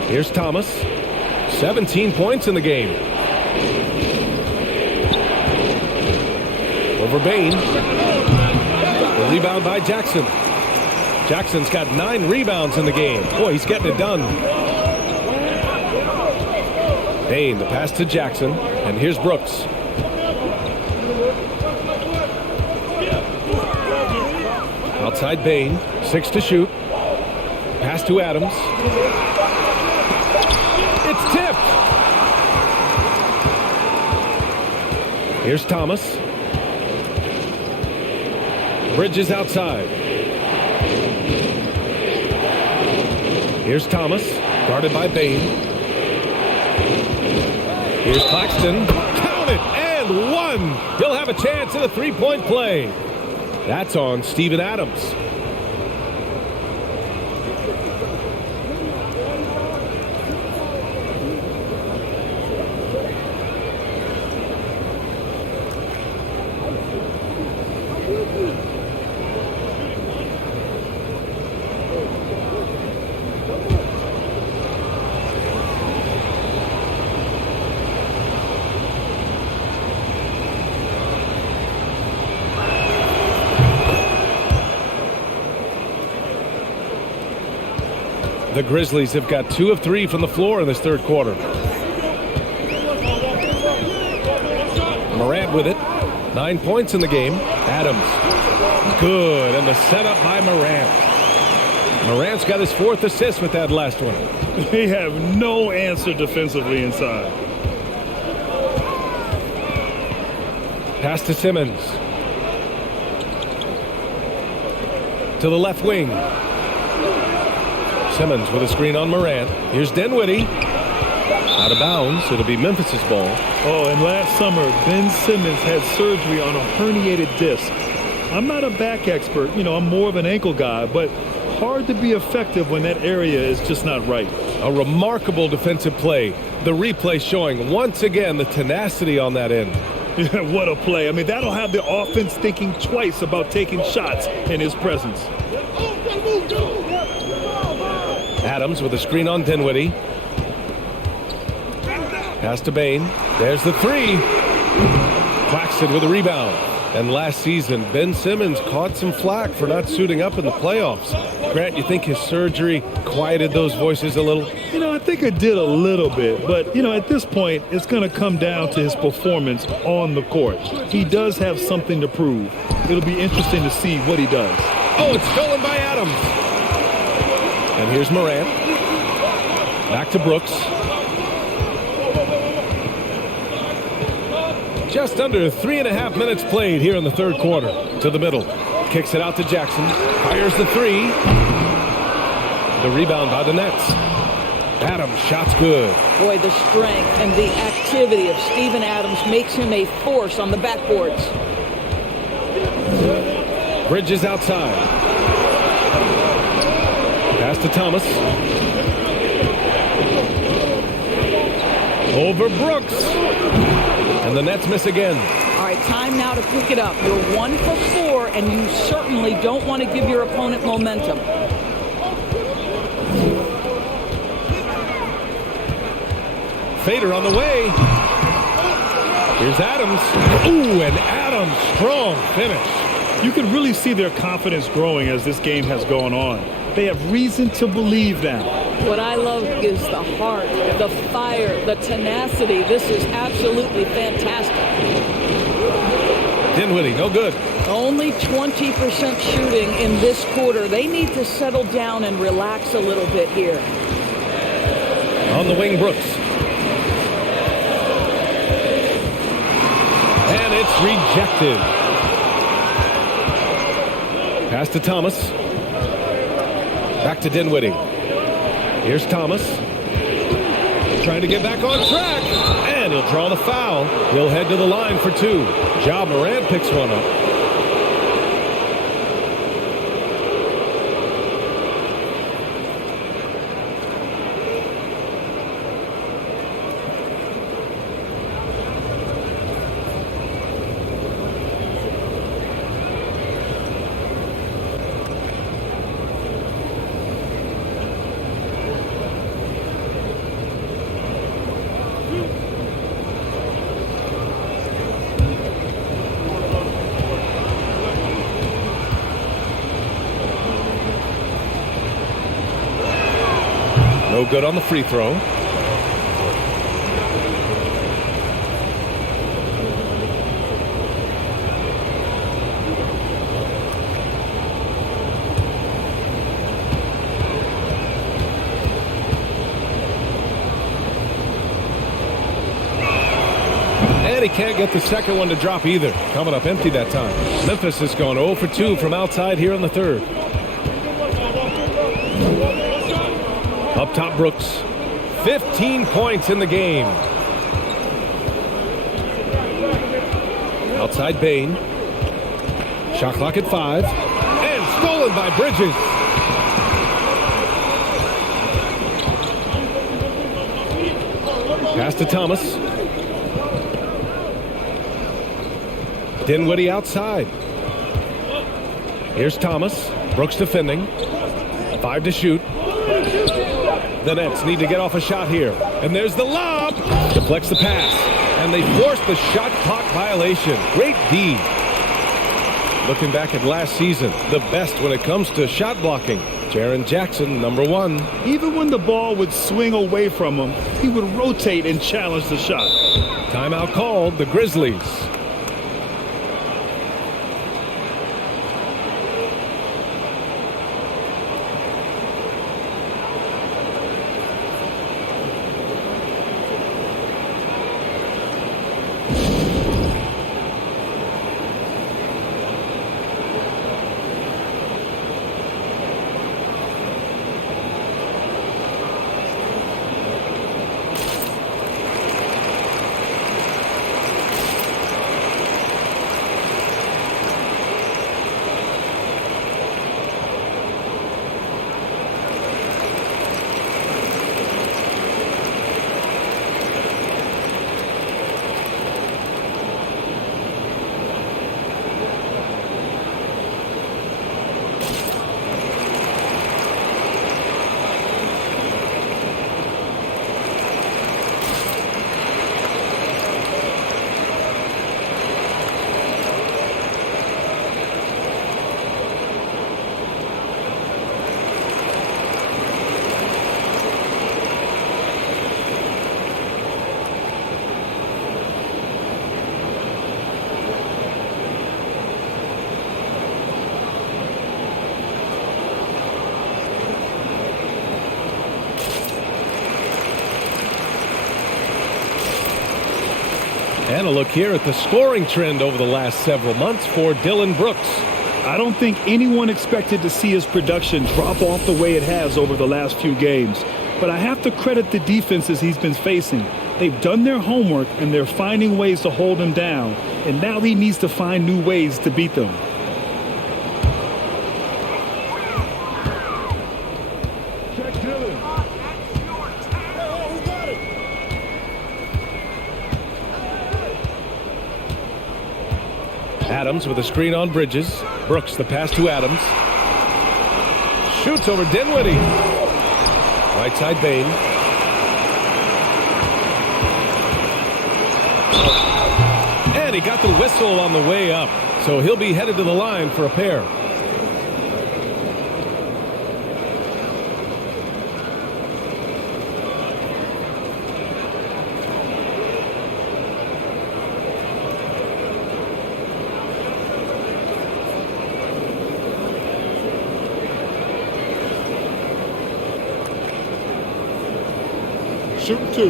Here's Thomas. 17 points in the game. Over Bane. The rebound by Jackson. Jackson's got 9 rebounds in the game. Boy, he's getting it done. Bane, the pass to Jackson. And here's Brooks. Outside Bane. 6 to shoot. Pass to Adams. It's tipped. Here's Thomas. Bridges outside. Here's Thomas, guarded by Bain. Here's Claxton. Count it, and one. He'll have a chance at a three-point play. That's on Steven Adams. The Grizzlies have got 2 of 3 from the floor in this third quarter. Morant with it. 9 points in the game. Adams. Good. And the setup by Morant. Morant's got his 4th assist with that last one. They have no answer defensively inside. Pass to Simmons. To the left wing. Simmons with a screen on Morant. Here's Dinwiddie. Out of bounds. It'll be Memphis's ball. Oh, and last summer, Ben Simmons had surgery on a herniated disc. I'm not a back expert. I'm more of an ankle guy, but hard to be effective when that area is just not right. A remarkable defensive play. The replay showing once again the tenacity on that end. Yeah, what a play. I mean, that'll have the offense thinking twice about taking shots in his presence. Adams with a screen on Dinwiddie. Pass to Bain. There's the 3. Claxton with a rebound. And last season, Ben Simmons caught some flack for not suiting up in the playoffs. Grant, you think his surgery quieted those voices a little? I think it did a little bit. But, at this point, it's going to come down to his performance on the court. He does have something to prove. It'll be interesting to see what he does. Oh, it's stolen by Adams. And here's Morant. Back to Brooks. Just under 3.5 minutes played here in the third quarter. To the middle. Kicks it out to Jackson. Fires the 3. The rebound by the Nets. Adams, shot's good. Boy, the strength and the activity of Steven Adams makes him a force on the backboards. Bridges outside. Pass to Thomas. Over Brooks. And the Nets miss again. All right, time now to pick it up. You're 1 for 4, and you certainly don't want to give your opponent momentum. Fader on the way. Here's Adams. Ooh, and Adams, strong finish. You can really see their confidence growing as this game has gone on. They have reason to believe now. What I love is the heart, the fire, the tenacity. This is absolutely fantastic. Dinwiddie, no good. Only 20% shooting in this quarter. They need to settle down and relax a little bit here. On the wing, Brooks. And it's rejected. Pass to Thomas. Back to Dinwiddie. Here's Thomas. Trying to get back on track. And he'll draw the foul. He'll head to the line for 2. Ja Morant picks one up. No good on the free throw. And he can't get the second one to drop either. Coming up empty that time. Memphis has gone 0 for 2 from outside here in the third. Up top, Brooks. 15 points in the game. Outside, Bain. Shot clock at 5. And stolen by Bridges. Pass to Thomas. Dinwiddie outside. Here's Thomas. Brooks defending. 5 to shoot. The Nets need to get off a shot here. And there's the lob. Deflects the pass. And they force the shot clock violation. Great D. Looking back at last season, the best when it comes to shot blocking. Jaren Jackson, number 1. Even when the ball would swing away from him, he would rotate and challenge the shot. Timeout called, the Grizzlies. And a look here at the scoring trend over the last several months for Dillon Brooks. I don't think anyone expected to see his production drop off the way it has over the last few games. But I have to credit the defenses he's been facing. They've done their homework, and they're finding ways to hold him down. And now he needs to find new ways to beat them. Adams with a screen on Bridges. Brooks, the pass to Adams. Shoots over Dinwiddie. Right side, Bain. And he got the whistle on the way up. So he'll be headed to the line for a pair. Shooting 2.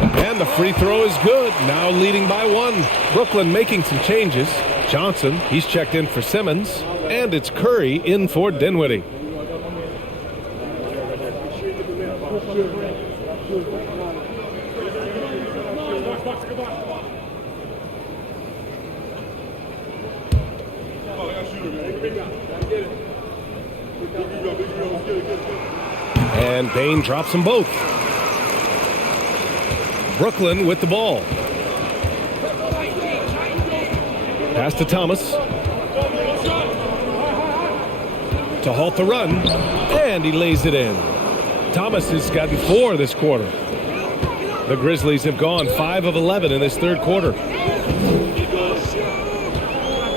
And the free throw is good. Now leading by 1. Brooklyn making some changes. Johnson, he's checked in for Simmons. And it's Curry in for Dinwiddie. And Bain drops them both. Brooklyn with the ball. Pass to Thomas. To halt the run. And he lays it in. Thomas has gotten 4 this quarter. The Grizzlies have gone 5 of 11 in this third quarter.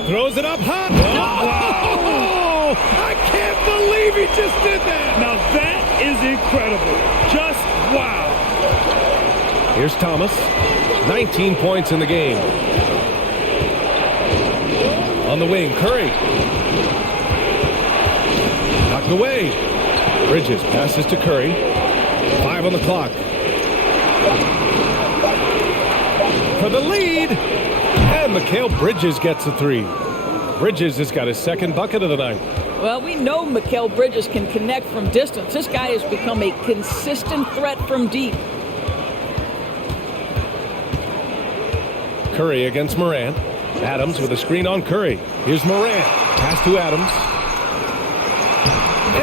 Throws it up high. Oh, I can't believe he just did that. Now that is incredible. Just wow. Here's Thomas. 19 points in the game. On the wing, Curry. away. Bridges passes to Curry. 5 on the clock. For the lead. And Mikal Bridges gets a 3. Bridges has got his second bucket of the night. Well, we know Mikal Bridges can connect from distance. This guy has become a consistent threat from deep. Curry against Morant. Adams with a screen on Curry. Here's Morant. Pass to Adams.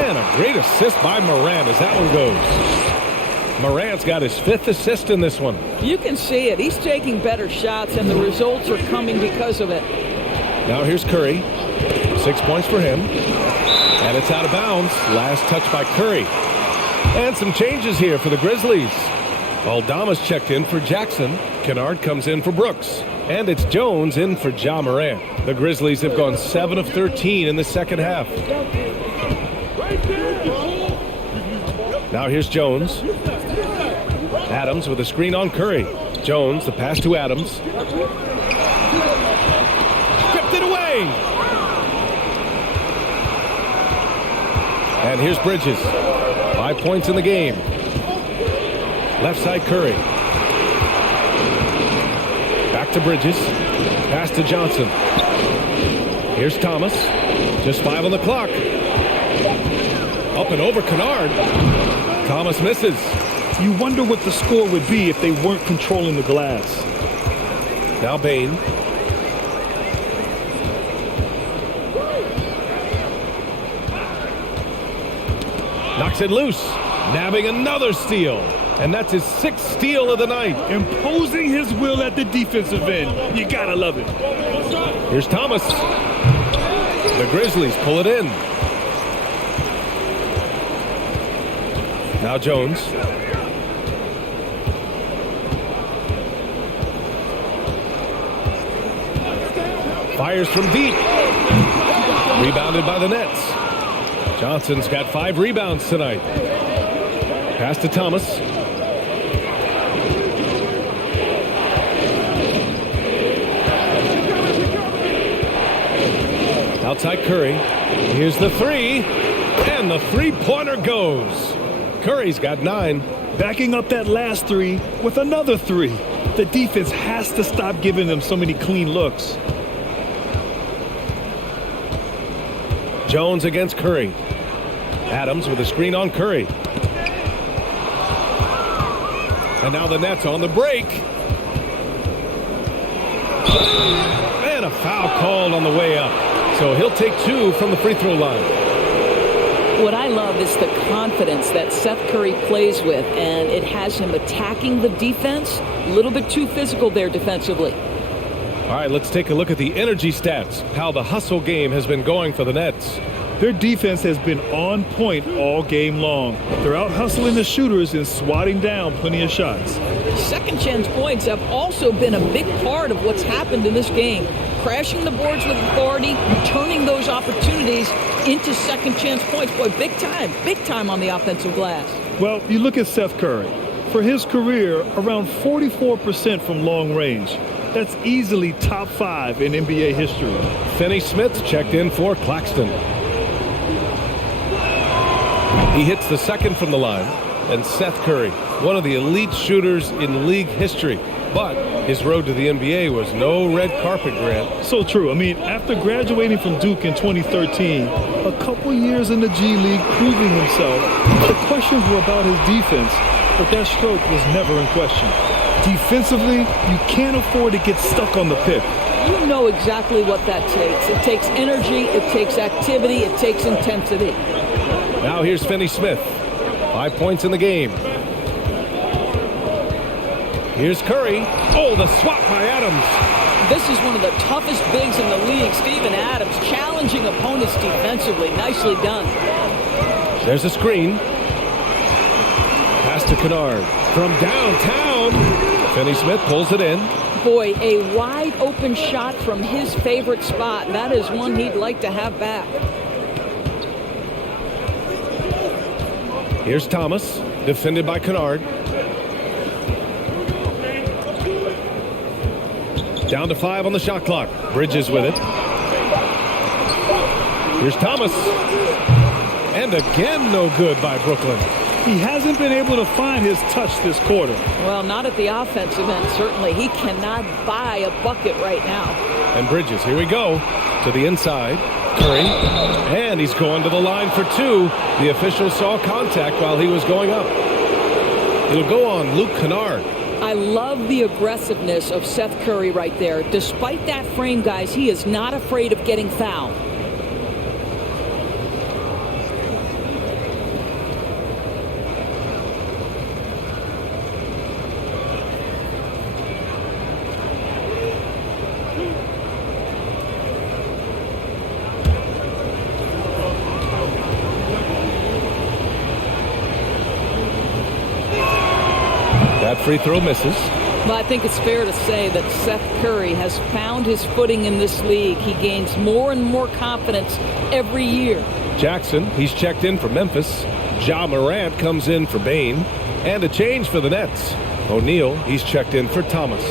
And a great assist by Morant as that one goes. Morant's got his 5th assist in this one. You can see it. He's taking better shots, and the results are coming because of it. Now here's Curry. 6 points for him. And it's out of bounds. Last touch by Curry. And some changes here for the Grizzlies. Aldama's checked in for Jackson. Kennard comes in for Brooks. And it's Jones in for Ja Morant. The Grizzlies have gone 7 of 13 in the second half. Now here's Jones. Adams with a screen on Curry. Jones, the pass to Adams. Stripped it away. And here's Bridges. 5 points in the game. Left side Curry. Back to Bridges. Pass to Johnson. Here's Thomas. Just 5 on the clock. Up and over Kennard. Thomas misses. You wonder what the score would be if they weren't controlling the glass. Now Bane. Knocks it loose. Nabbing another steal. And that's his 6th steal of the night. Imposing his will at the defensive end. You gotta love it. Here's Thomas. The Grizzlies pull it in. Now Jones. Fires from deep. Rebounded by the Nets. Johnson's got 5 rebounds tonight. Pass to Thomas. Outside Curry. Here's the 3. And the 3-pointer goes. Curry's got 9. Backing up that last 3 with another 3. The defense has to stop giving them so many clean looks. Jones against Curry. Adams with a screen on Curry. And now the Nets on the break. And a foul called on the way up. So he'll take 2 from the free throw line. What I love is the confidence that Seth Curry plays with, and it has him attacking the defense. A little bit too physical there defensively. All right, let's take a look at the energy stats, how the hustle game has been going for the Nets. Their defense has been on point all game long. They're out hustling the shooters and swatting down plenty of shots. Second chance points have also been a big part of what's happened in this game. Crashing the boards with authority, turning those opportunities into second chance points. Boy, big time on the offensive glass. Well, you look at Seth Curry. For his career, around 44% from long range. That's easily top 5 in NBA history. Finney Smith checked in for Claxton. He hits the second from the line. And Seth Curry, one of the elite shooters in league history. But his road to the NBA was no red carpet, Grant. So true. I mean, after graduating from Duke in 2013, a couple years in the G League proving himself, the questions were about his defense, but that stroke was never in question. Defensively, you can't afford to get stuck on the pick. You know exactly what that takes. It takes energy, it takes activity, it takes intensity. Now here's Finney Smith. 5 points in the game. Here's Curry. Oh, the swat by Adams. This is one of the toughest bigs in the league. Steven Adams challenging opponents defensively. Nicely done. There's a screen. Pass to Kennard. From downtown. Finney Smith pulls it in. Boy, a wide open shot from his favorite spot. That is one he'd like to have back. Here's Thomas. Defended by Kennard. Down to 5 on the shot clock. Bridges with it. Here's Thomas. And again, no good by Brooklyn. He hasn't been able to find his touch this quarter. Well, not at the offensive end, certainly. He cannot buy a bucket right now. And Bridges, here we go, to the inside. Curry, and he's going to the line for two. The official saw contact while he was going up. It'll go on Luke Kennard. I love the aggressiveness of Seth Curry right there. Despite that frame, guys, he is not afraid of getting fouled. That free throw misses. Well, I think it's fair to say that Seth Curry has found his footing in this league. He gains more and more confidence every year. Jackson, he's checked in for Memphis. Ja Morant comes in for Bain. And a change for the Nets. O'Neal, he's checked in for Thomas.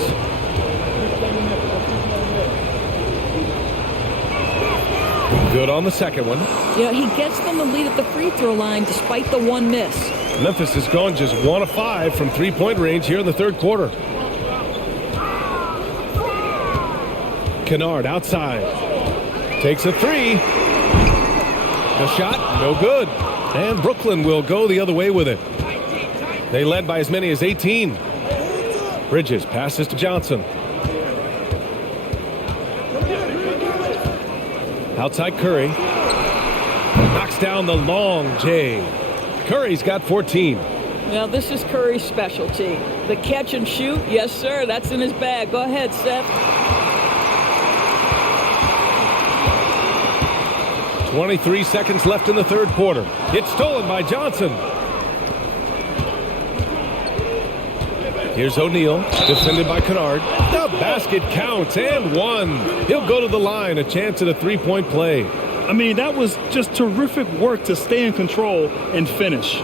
Good on the second one. Yeah, he gets them the lead at the free throw line despite the one miss. Memphis has gone just 1 of 5 from three-point range here in the third quarter. Kennard outside. Takes a three. The shot, no good. And Brooklyn will go the other way with it. They led by as many as 18. Bridges passes to Johnson. Outside Curry. Knocks down the long J. Curry's got 14. Well, this is Curry's specialty. The catch and shoot, yes, sir, that's in his bag. Go ahead, Seth. 23 seconds left in the third quarter. It's stolen by Johnson. Here's O'Neal, defended by Kennard. The basket counts, and one. He'll go to the line, a chance at a three-point play. I mean, that was just terrific work to stay in control and finish.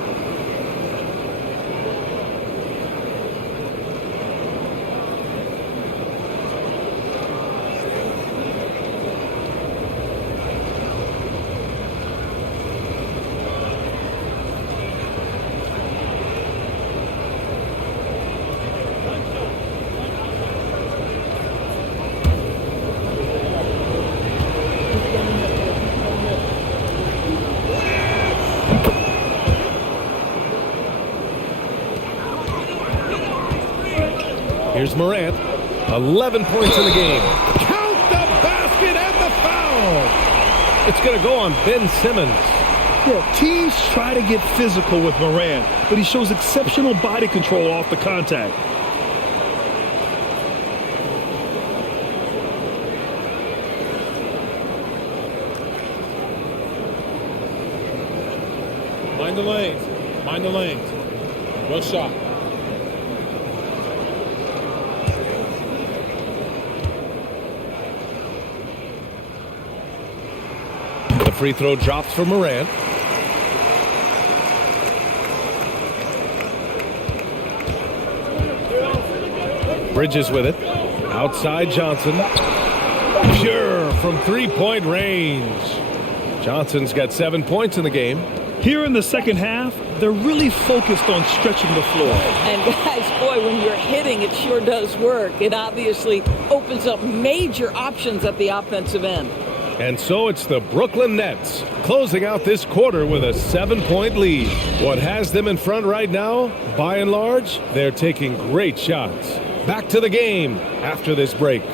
Here's Morant. 11 points in the game. Count the basket and the foul. It's going to go on Ben Simmons. Yeah, teams try to get physical with Morant, but he shows exceptional body control off the contact. Mind the lanes. Mind the lanes. Good shot. The free throw drops for Morant. Bridges with it. Outside Johnson. Pure from three-point range. Johnson's got 7 points in the game. Here in the second half, they're really focused on stretching the floor. And guys, boy, when you're hitting, it sure does work. It obviously opens up major options at the offensive end. And so it's the Brooklyn Nets closing out this quarter with a 7-point lead. What has them in front right now, by and large, they're taking great shots. Back to the game after this break.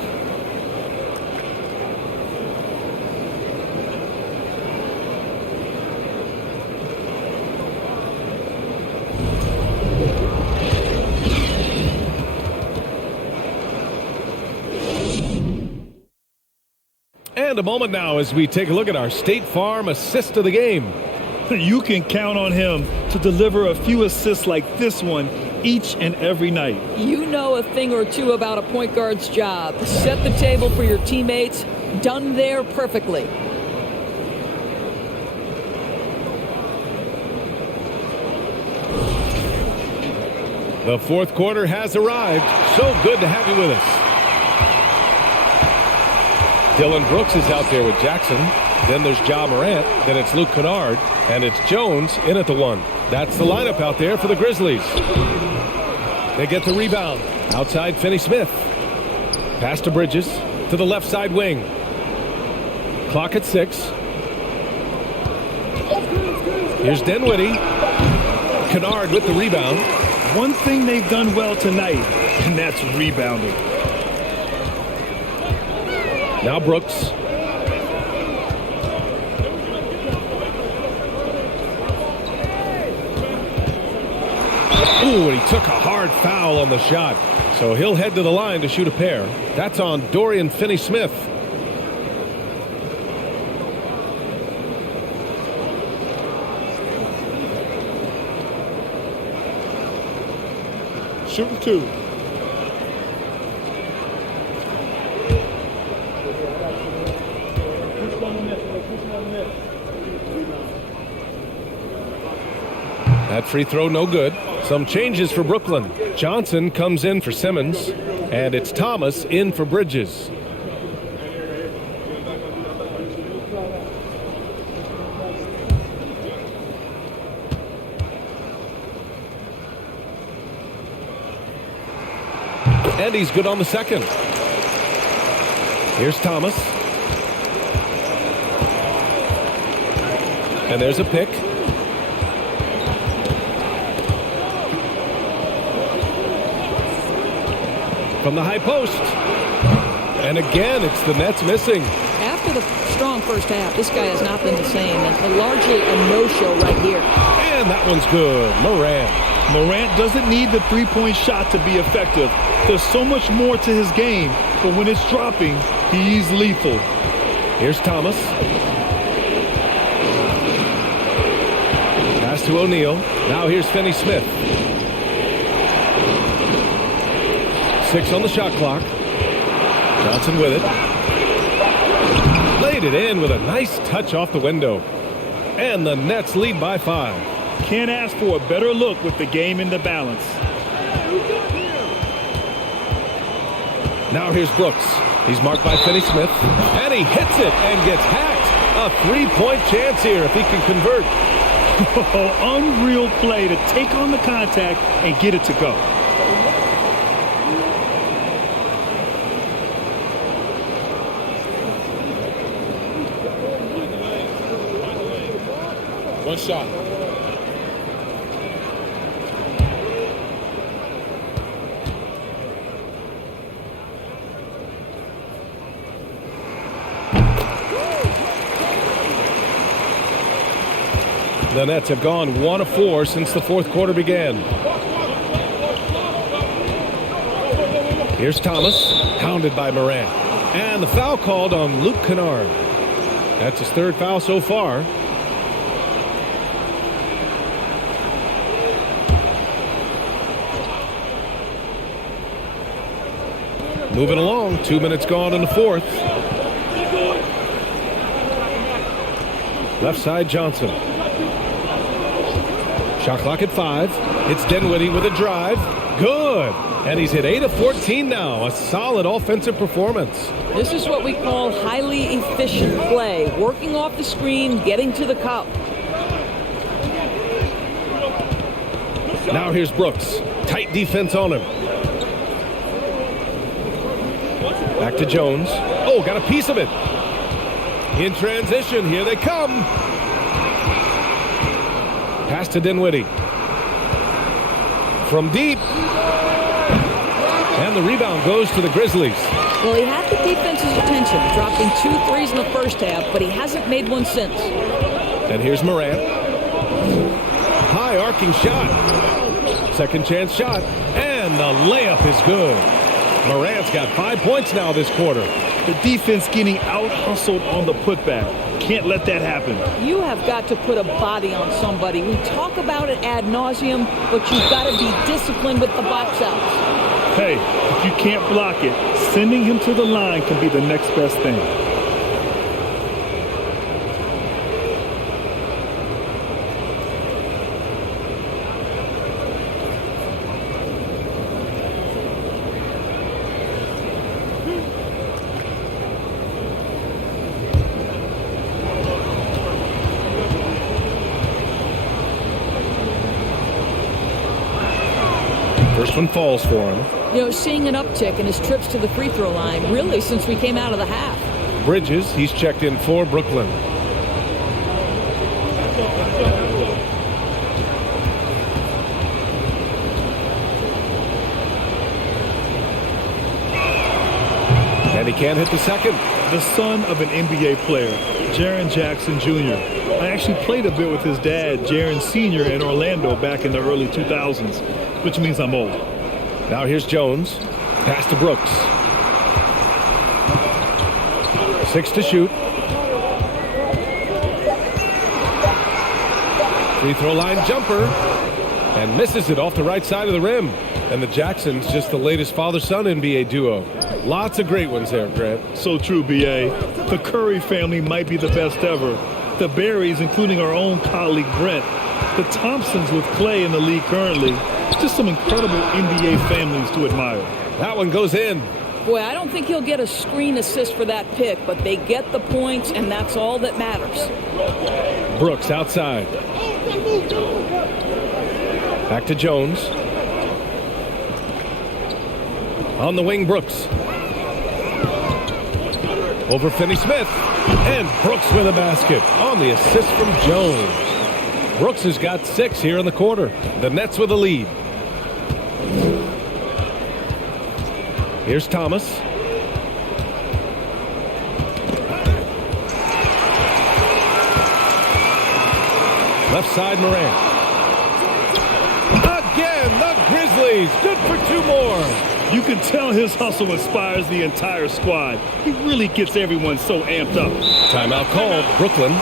And a moment now as we take a look at our State Farm assist of the game. You can count on him to deliver a few assists like this one each and every night. You know a thing or two about a point guard's job. Set the table for your teammates. Done there perfectly. The fourth quarter has arrived. So good to have you with us. Dylan Brooks is out there with Jackson. Then there's Ja Morant. Then it's Luke Kennard. And it's Jones in at the 1. That's the lineup out there for the Grizzlies. They get the rebound. Outside Finney-Smith. Pass to Bridges to the left side wing. Clock at 6. Here's Dinwiddie. Kennard with the rebound. One thing they've done well tonight, and that's rebounding. Now Brooks. Ooh, and he took a hard foul on the shot. So he'll head to the line to shoot a pair. That's on Dorian Finney-Smith. Shooting 2. That free throw no good. Some changes for Brooklyn. Johnson comes in for Simmons, and it's Thomas in for Bridges. And he's good on the second. Here's Thomas. And there's a pick. From the high post. And again, it's the Nets missing. After the strong first half, this guy has not been the same. And largely a no-show right here. And that one's good. Morant. Morant doesn't need the three-point shot to be effective. There's so much more to his game, but when it's dropping, he's lethal. Here's Thomas. Pass to O'Neal. Now here's Finney-Smith. 6 on the shot clock. Johnson with it. Laid it in with a nice touch off the window. And the Nets lead by 5. Can't ask for a better look with the game in the balance. Now here's Brooks. He's marked by Finney-Smith. And he hits it and gets hacked. A 3-point chance here if he can convert. Unreal play to take on the contact and get it to go. One shot. The Nets have gone 1 of 4 since the fourth quarter began. Here's Thomas, hounded by Morant. And the foul called on Luke Kennard. That's his 3rd foul so far. Moving along, 2 minutes gone in the fourth. Left side, Johnson. Shot clock at 5. It's Dinwiddie with a drive. Good. And he's hit 8 of 14 now. A solid offensive performance. This is what we call highly efficient play. Working off the screen, getting to the cup. Now here's Brooks. Tight defense on him. Back to Jones. Oh, got a piece of it. In transition, here they come. Pass to Dinwiddie. From deep. And the rebound goes to the Grizzlies. Well, he had the defense's attention, dropping 2 threes in the first half, but he hasn't made one since. And here's Morant. High arcing shot. Second chance shot. And the layup is good. Morant's got 5 points now this quarter. The defense getting out-hustled on the putback. Can't let that happen. You have got to put a body on somebody. We talk about it ad nauseum, but you've got to be disciplined with the box outs. Hey, if you can't block it, sending him to the line can be the next best thing. First one falls for him. You know, seeing an uptick in his trips to the free throw line, really, since we came out of the half. Bridges, he's checked in for Brooklyn. And he can't hit the second. The son of an NBA player, Jaren Jackson Jr. I actually played a bit with his dad, Jaren Sr. in Orlando back in the early 2000s, which means I'm old. Now here's Jones. Pass to Brooks. 6 to shoot. Free throw line jumper. And misses it off the right side of the rim. And the Jacksons, just the latest father-son NBA duo. Lots of great ones there, Grant. So true, B.A. The Curry family might be the best ever. The Berries, including our own colleague Brent. The Thompsons with Clay in the league currently. Just some incredible NBA families to admire. That one goes in. Boy, I don't think he'll get a screen assist for that pick, but they get the points, and that's all that matters. Brooks outside. Back to Jones. On the wing, Brooks. Over Finney-Smith. And Brooks with a basket on the assist from Jones. Brooks has got 6 here in the quarter. The Nets with a lead. Here's Thomas. Left side, Morant. Again, the Grizzlies. Good for 2 more. You can tell his hustle inspires the entire squad. He really gets everyone so amped up. Timeout called. Brooklyn.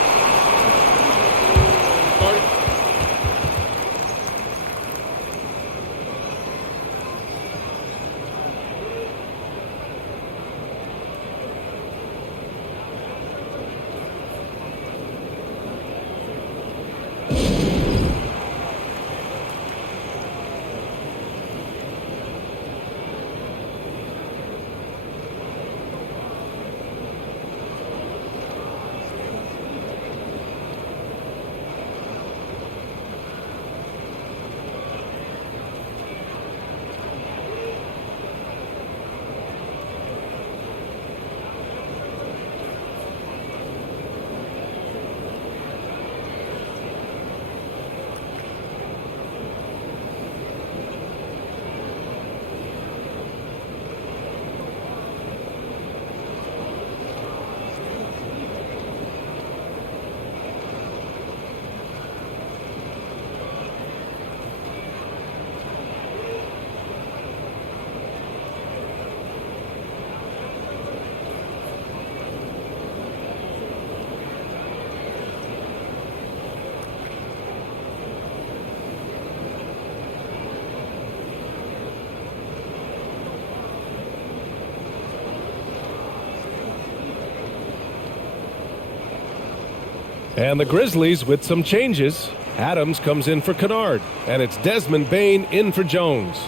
And the Grizzlies with some changes. Adams comes in for Kennard. And it's Desmond Bane in for Jones.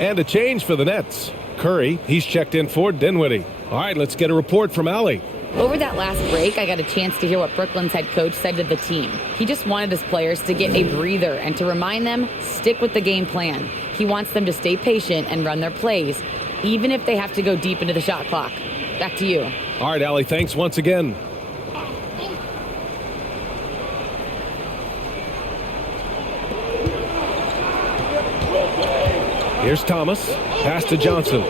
And a change for the Nets. Curry, he's checked in for Dinwiddie. All right, let's get a report from Allie. Over that last break, I got a chance to hear what Brooklyn's head coach said to the team. He just wanted his players to get a breather and to remind them, stick with the game plan. He wants them to stay patient and run their plays, even if they have to go deep into the shot clock. Back to you. All right, Allie, thanks once again. Here's Thomas. Pass to Johnson.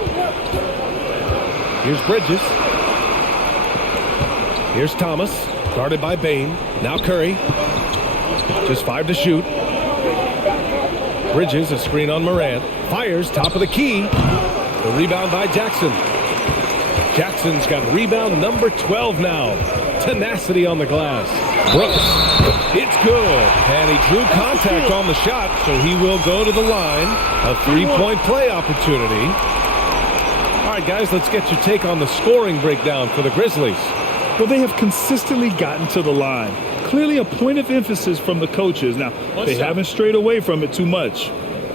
Here's Bridges. Here's Thomas. Guarded by Bane. Now Curry. Just 5 to shoot. Bridges, a screen on Morant. Fires, top of the key. The rebound by Jackson. Jackson's got rebound number 12 now. Tenacity on the glass. Brooks. It's good. And he drew contact on the shot, so he will go to the line. A 3-point play opportunity. All right, guys, let's get your take on the scoring breakdown for the Grizzlies. Well, they have consistently gotten to the line. Clearly a point of emphasis from the coaches. Now, they haven't strayed away from it too much.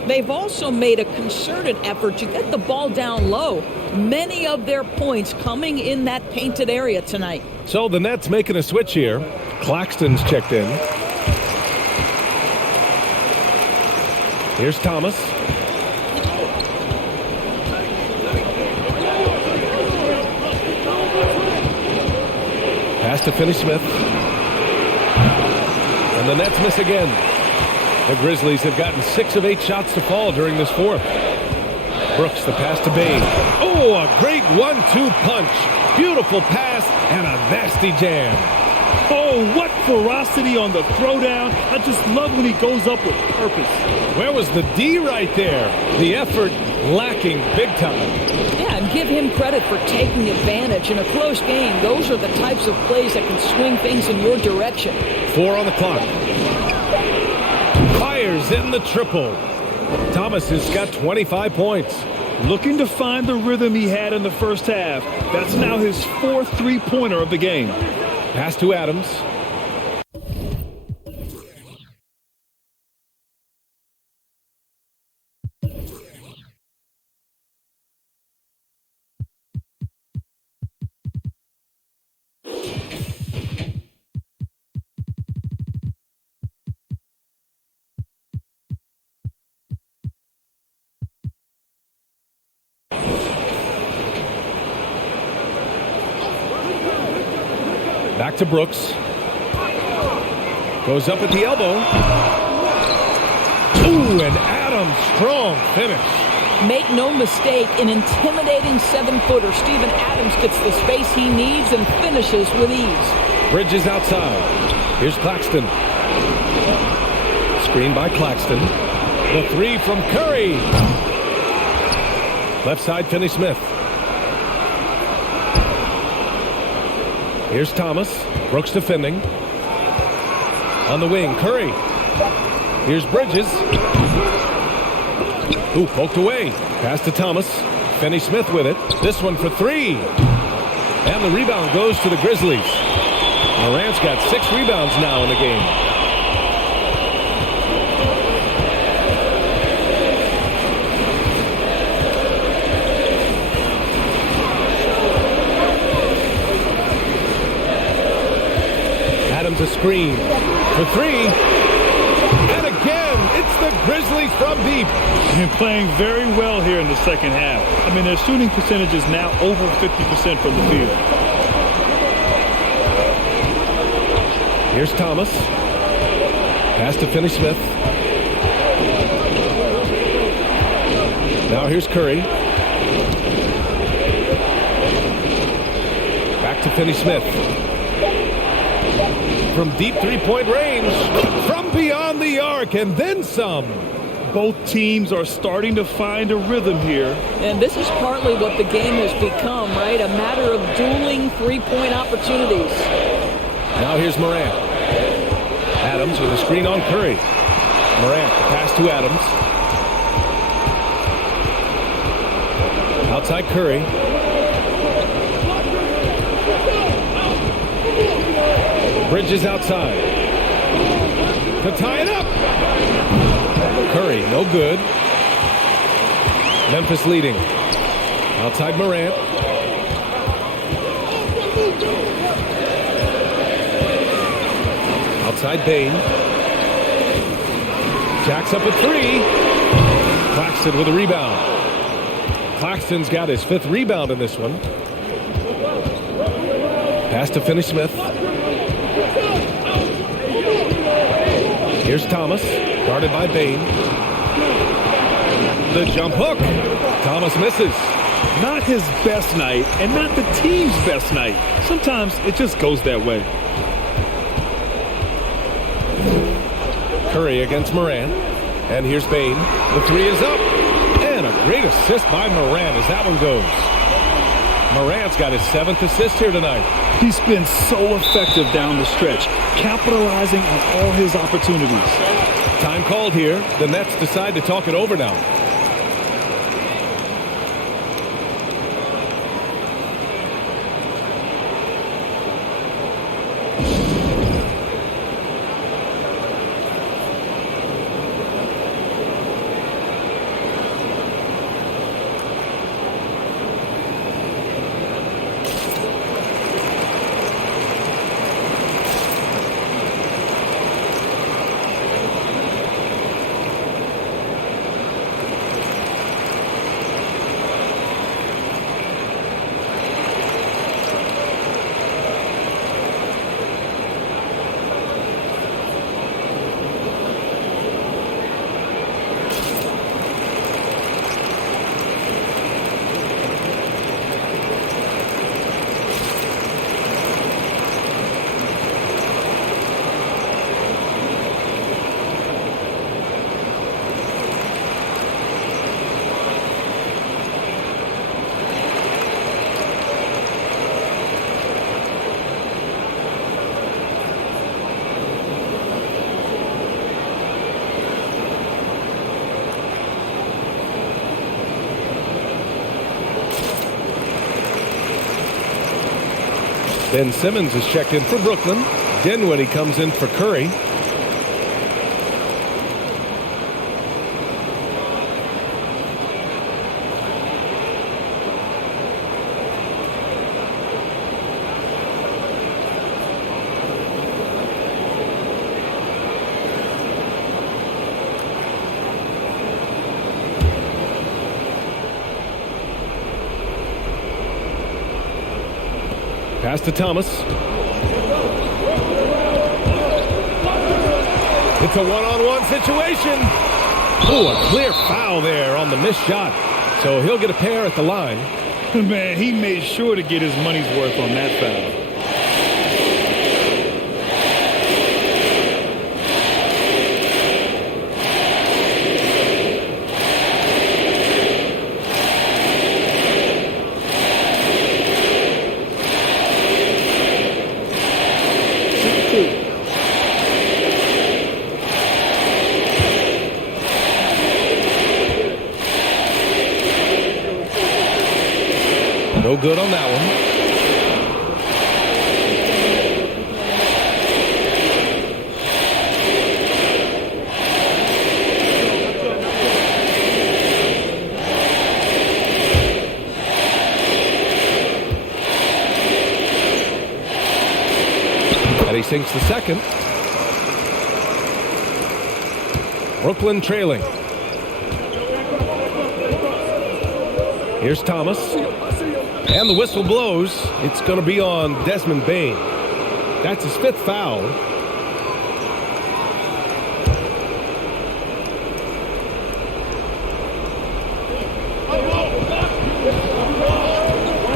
They've also made a concerted effort to get the ball down low. Many of their points coming in that painted area tonight. So the Nets making a switch here. Claxton's checked in. Here's Thomas. Pass to Finney-Smith. And the Nets miss again. The Grizzlies have gotten 6 of 8 shots to fall during this fourth. Brooks, the pass to Bain. Oh, a great 1-2 punch. Beautiful pass and a nasty jam. Oh, what ferocity on the throwdown. I just love when he goes up with purpose. Where was the D right there? The effort lacking big time. Yeah, and give him credit for taking advantage. In a close game, those are the types of plays that can swing things in your direction. 4 on the clock. Fires in the triple. Thomas has got 25 points. Looking to find the rhythm he had in the first half. That's now his 4th three-pointer of the game. Pass to Adams. Back to Brooks. Goes up at the elbow. Ooh, and Adams, strong finish. Make no mistake, an intimidating 7-footer. Steven Adams gets the space he needs and finishes with ease. Bridges outside. Here's Claxton. Screen by Claxton. The 3 from Curry. Left side, Finney-Smith. Here's Thomas. Brooks defending. On the wing, Curry. Here's Bridges. Ooh, poked away. Pass to Thomas. Finney-Smith with it. This one for 3. And the rebound goes to the Grizzlies. Morant's got 6 rebounds now in the game. Adams a screen for 3. And again, it's the Grizzlies from deep. And playing very well here in the second half. I mean, their shooting percentage is now over 50% from the field. Here's Thomas. Pass to Finney-Smith. Now here's Curry. Back to Finney-Smith. From deep three-point range. From beyond the arc and then some. Both teams are starting to find a rhythm here. And this is partly what the game has become, right? A matter of dueling three-point opportunities. Now here's Morant. Adams with a screen on Curry. Morant, pass to Adams. Outside Curry. Bridges outside. To tie it up. Curry, no good. Memphis leading. Outside Morant. Outside Bain. Jacks up at 3. Claxton with a rebound. Claxton's got his 5th rebound in this one. Pass to Finney-Smith. Here's Thomas, guarded by Bain. The jump hook. Thomas misses. Not his best night and not the team's best night. Sometimes it just goes that way. Curry against Morant. And here's Bain. The 3 is up. And a great assist by Morant as that one goes. Morant's got his 7th assist here tonight. He's been so effective down the stretch, capitalizing on all his opportunities. Time called here. The Nets decide to talk it over now. Ben Simmons is checked in for Brooklyn. Dinwiddie comes in for Curry. Pass to Thomas. It's a one-on-one situation. Oh, a clear foul there on the missed shot. So he'll get a pair at the line. Man, he made sure to get his money's worth on that foul. No good on that one. And he sinks the second. Brooklyn trailing. Here's Thomas. And the whistle blows. It's going to be on Desmond Bane. That's his 5th foul.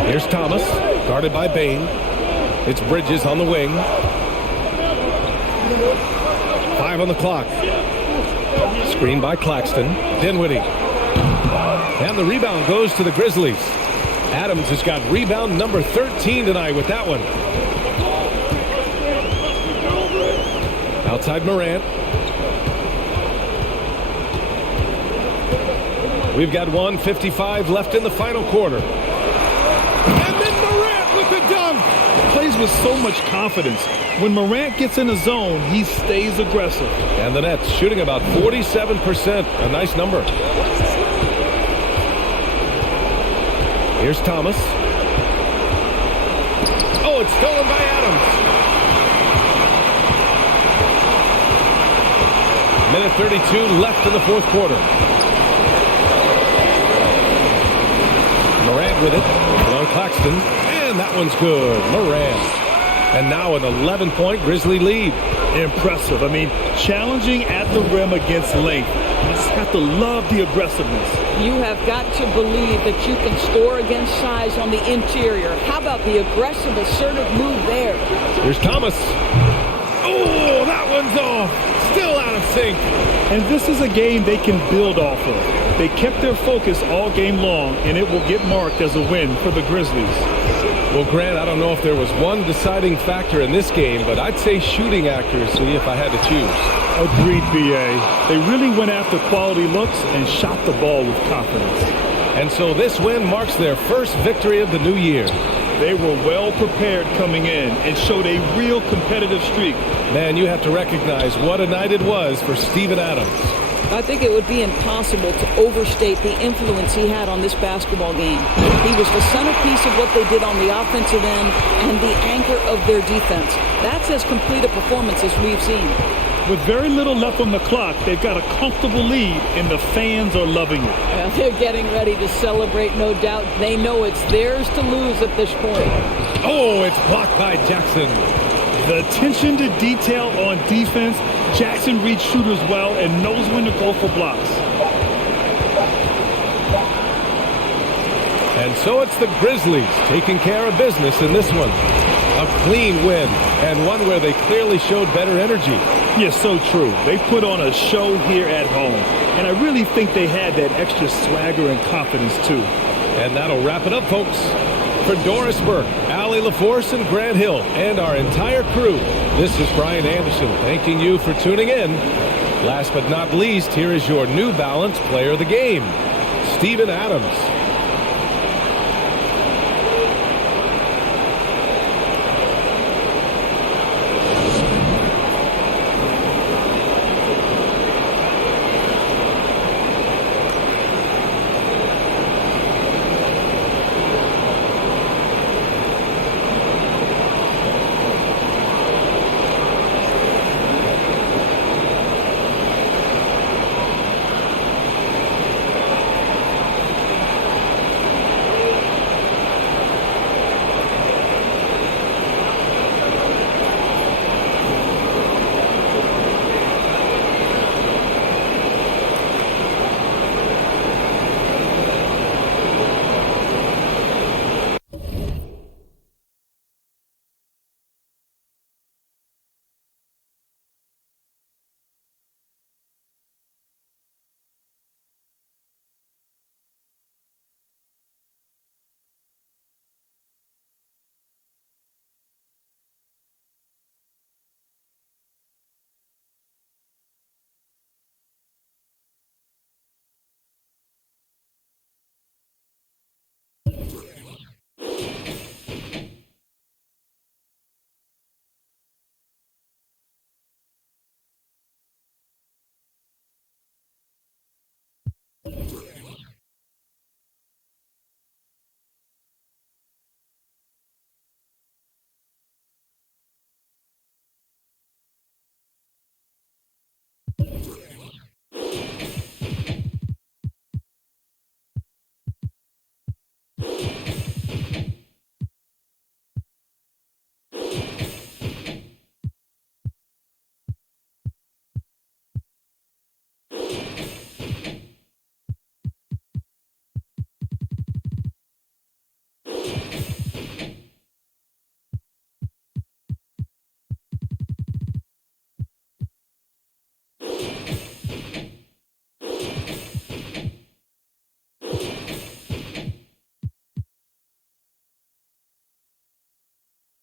Here's Thomas, guarded by Bane. It's Bridges on the wing. 5 on the clock. Screen by Claxton. Dinwiddie. And the rebound goes to the Grizzlies. Adams has got rebound number 13 tonight with that one. Outside Morant. We've got 1:55 left in the final quarter. And then Morant with the dunk. Plays with so much confidence. When Morant gets in the zone, he stays aggressive. And the Nets shooting about 47%. A nice number. Here's Thomas. Oh, it's stolen by Adams. Minute 32 left in the 4th quarter. Morant with it. On Claxton. And that one's good. Morant. And now an 11-point Grizzly lead. Impressive. I mean, challenging at the rim against length. You just have to love the aggressiveness. You have got to believe that you can score against size on the interior. How about the aggressive, assertive move there? Here's Thomas. Oh, that one's off. Still out of sync. And this is a game they can build off of. They kept their focus all game long, and it will get marked as a win for the Grizzlies. Well, Grant, I don't know if there was one deciding factor in this game, but I'd say shooting accuracy if I had to choose. Agreed, B.A. They really went after quality looks and shot the ball with confidence. And so this win marks their first victory of the new year. They were well prepared coming in and showed a real competitive streak. Man, you have to recognize what a night it was for Steven Adams. I think it would be impossible to overstate the influence he had on this basketball game. He was the centerpiece of what they did on the offensive end and the anchor of their defense. That's as complete a performance as we've seen. With very little left on the clock, they've got a comfortable lead, and the fans are loving it. Well, they're getting ready to celebrate, no doubt. They know it's theirs to lose at this point. Oh, it's blocked by Jackson. The attention to detail on defense. Jackson reads shooters well and knows when to go for blocks. And so it's the Grizzlies taking care of business in this one. A clean win, and one where they clearly showed better energy. Yes, so true. They put on a show here at home, and I really think they had that extra swagger and confidence, too. And that'll wrap it up, folks. For Doris Burke, Allie LaForce, and Grant Hill, and our entire crew, this is Brian Anderson thanking you for tuning in. Last but not least, here is your New Balance Player of the Game, Steven Adams.